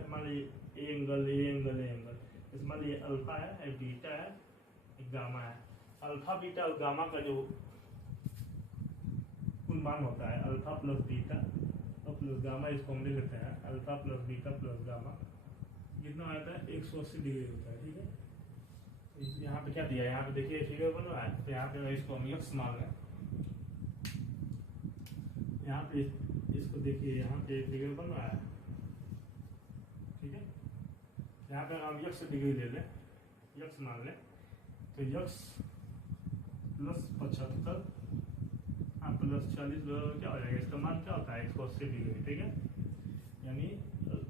मान लीजिए ए एंगल इस मान लीजिए अल्फा है बीटा है गामा है। अल्फा बीटा और गामा का जो कुल मान होता है अल्फा प्लस बीटा और प्लस गामा इसको हम ले लेते हैं alpha plus beta plus gamma कितना आता है 180 डिग्री होता है ठीक है। यहाँ पे क्या दिया है यहाँ पे देखिए फिगर बन रहा है तो यहाँ पे इसको हम यक्स मान लें यहाँ पे इसको देखिए यहाँ पे फिगर बन रहा है ठीक है। यहाँ पे हम यक्स डिग्री ले लें यक्स मान लें तो यक्स प्लस 75 प्लस 40 क्या हो जाएगा इसका मान क्या होता है 180 डिग्री ठीक है। यानी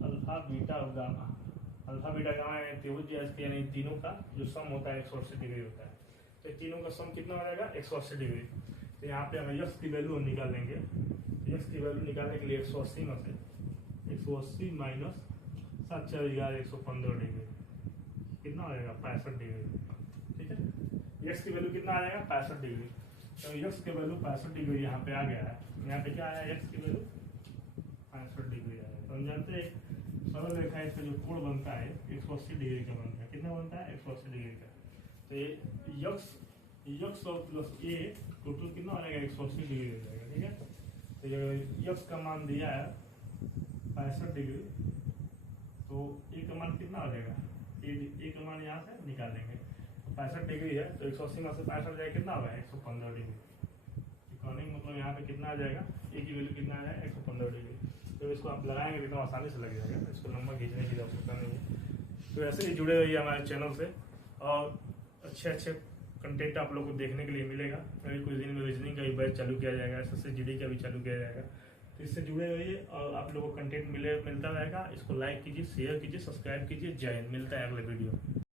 अल्फा बीटा और गामा अल्फा बीटा गामा त्रिभुज यानी तीनों का जो सम होता है 180 डिग्री होता है। तो तीनों का सम कितना हो जाएगा 180 डिग्री। तो यहाँ पे हम यक्स की वैल्यू निकालेंगे यक्स की वैल्यू निकालने के लिए 180 में से 180 माइनस 7 4 11 115 डिग्री कितना हो जाएगा 65 डिग्री ठीक है। यक्स की वैल्यू कितना आ जाएगा 65 डिग्री। तो यक्स की वैल्यू 65 डिग्री यहाँ पे आ गया है। यहाँ पे क्या आया यक्स की वैल्यू 65 डिग्री आया। तो हम जानते हैं सरल रेखा इसका जो कोण बनता है 180 डिग्री का बनता है कितना बनता है 180 डिग्री का। तो ये यक्स और प्लस ए टोटल कितना आ जाएगा 180 डिग्री हो जाएगा। ठीक है, तो ये यक्स का मान दिया है 65 डिग्री, तो ए का मान कितना हो जाएगा, ए का मान यहाँ से निकालेंगे। तो 65 डिग्री है तो 180 में से 65 जाएगा कितना होगा 115 डिग्री। इकोनॉमिक मतलब यहाँ पे कितना आ जाएगा, ए की वैल्यू कितना आ जाएगा 115 डिग्री। तो इसको आप लगाएंगे तो एकदम आसानी से लग जाएगा, इसको नंबर खींचने की आवश्यकता नहीं है। तो ऐसे ही जुड़े रहिए हमारे चैनल से और अच्छे कंटेंट आप लोग को देखने के लिए मिलेगा। अभी कुछ दिन में रीजनिंग का भी बैच चालू किया जाएगा, SSGD का भी चालू किया जाएगा। तो इससे जुड़े रहिए और आप लोगों को कंटेंट मिलता रहेगा। इसको लाइक कीजिए, शेयर कीजिए, सब्सक्राइब कीजिए। जय हिंद, मिलता है अगले वीडियो।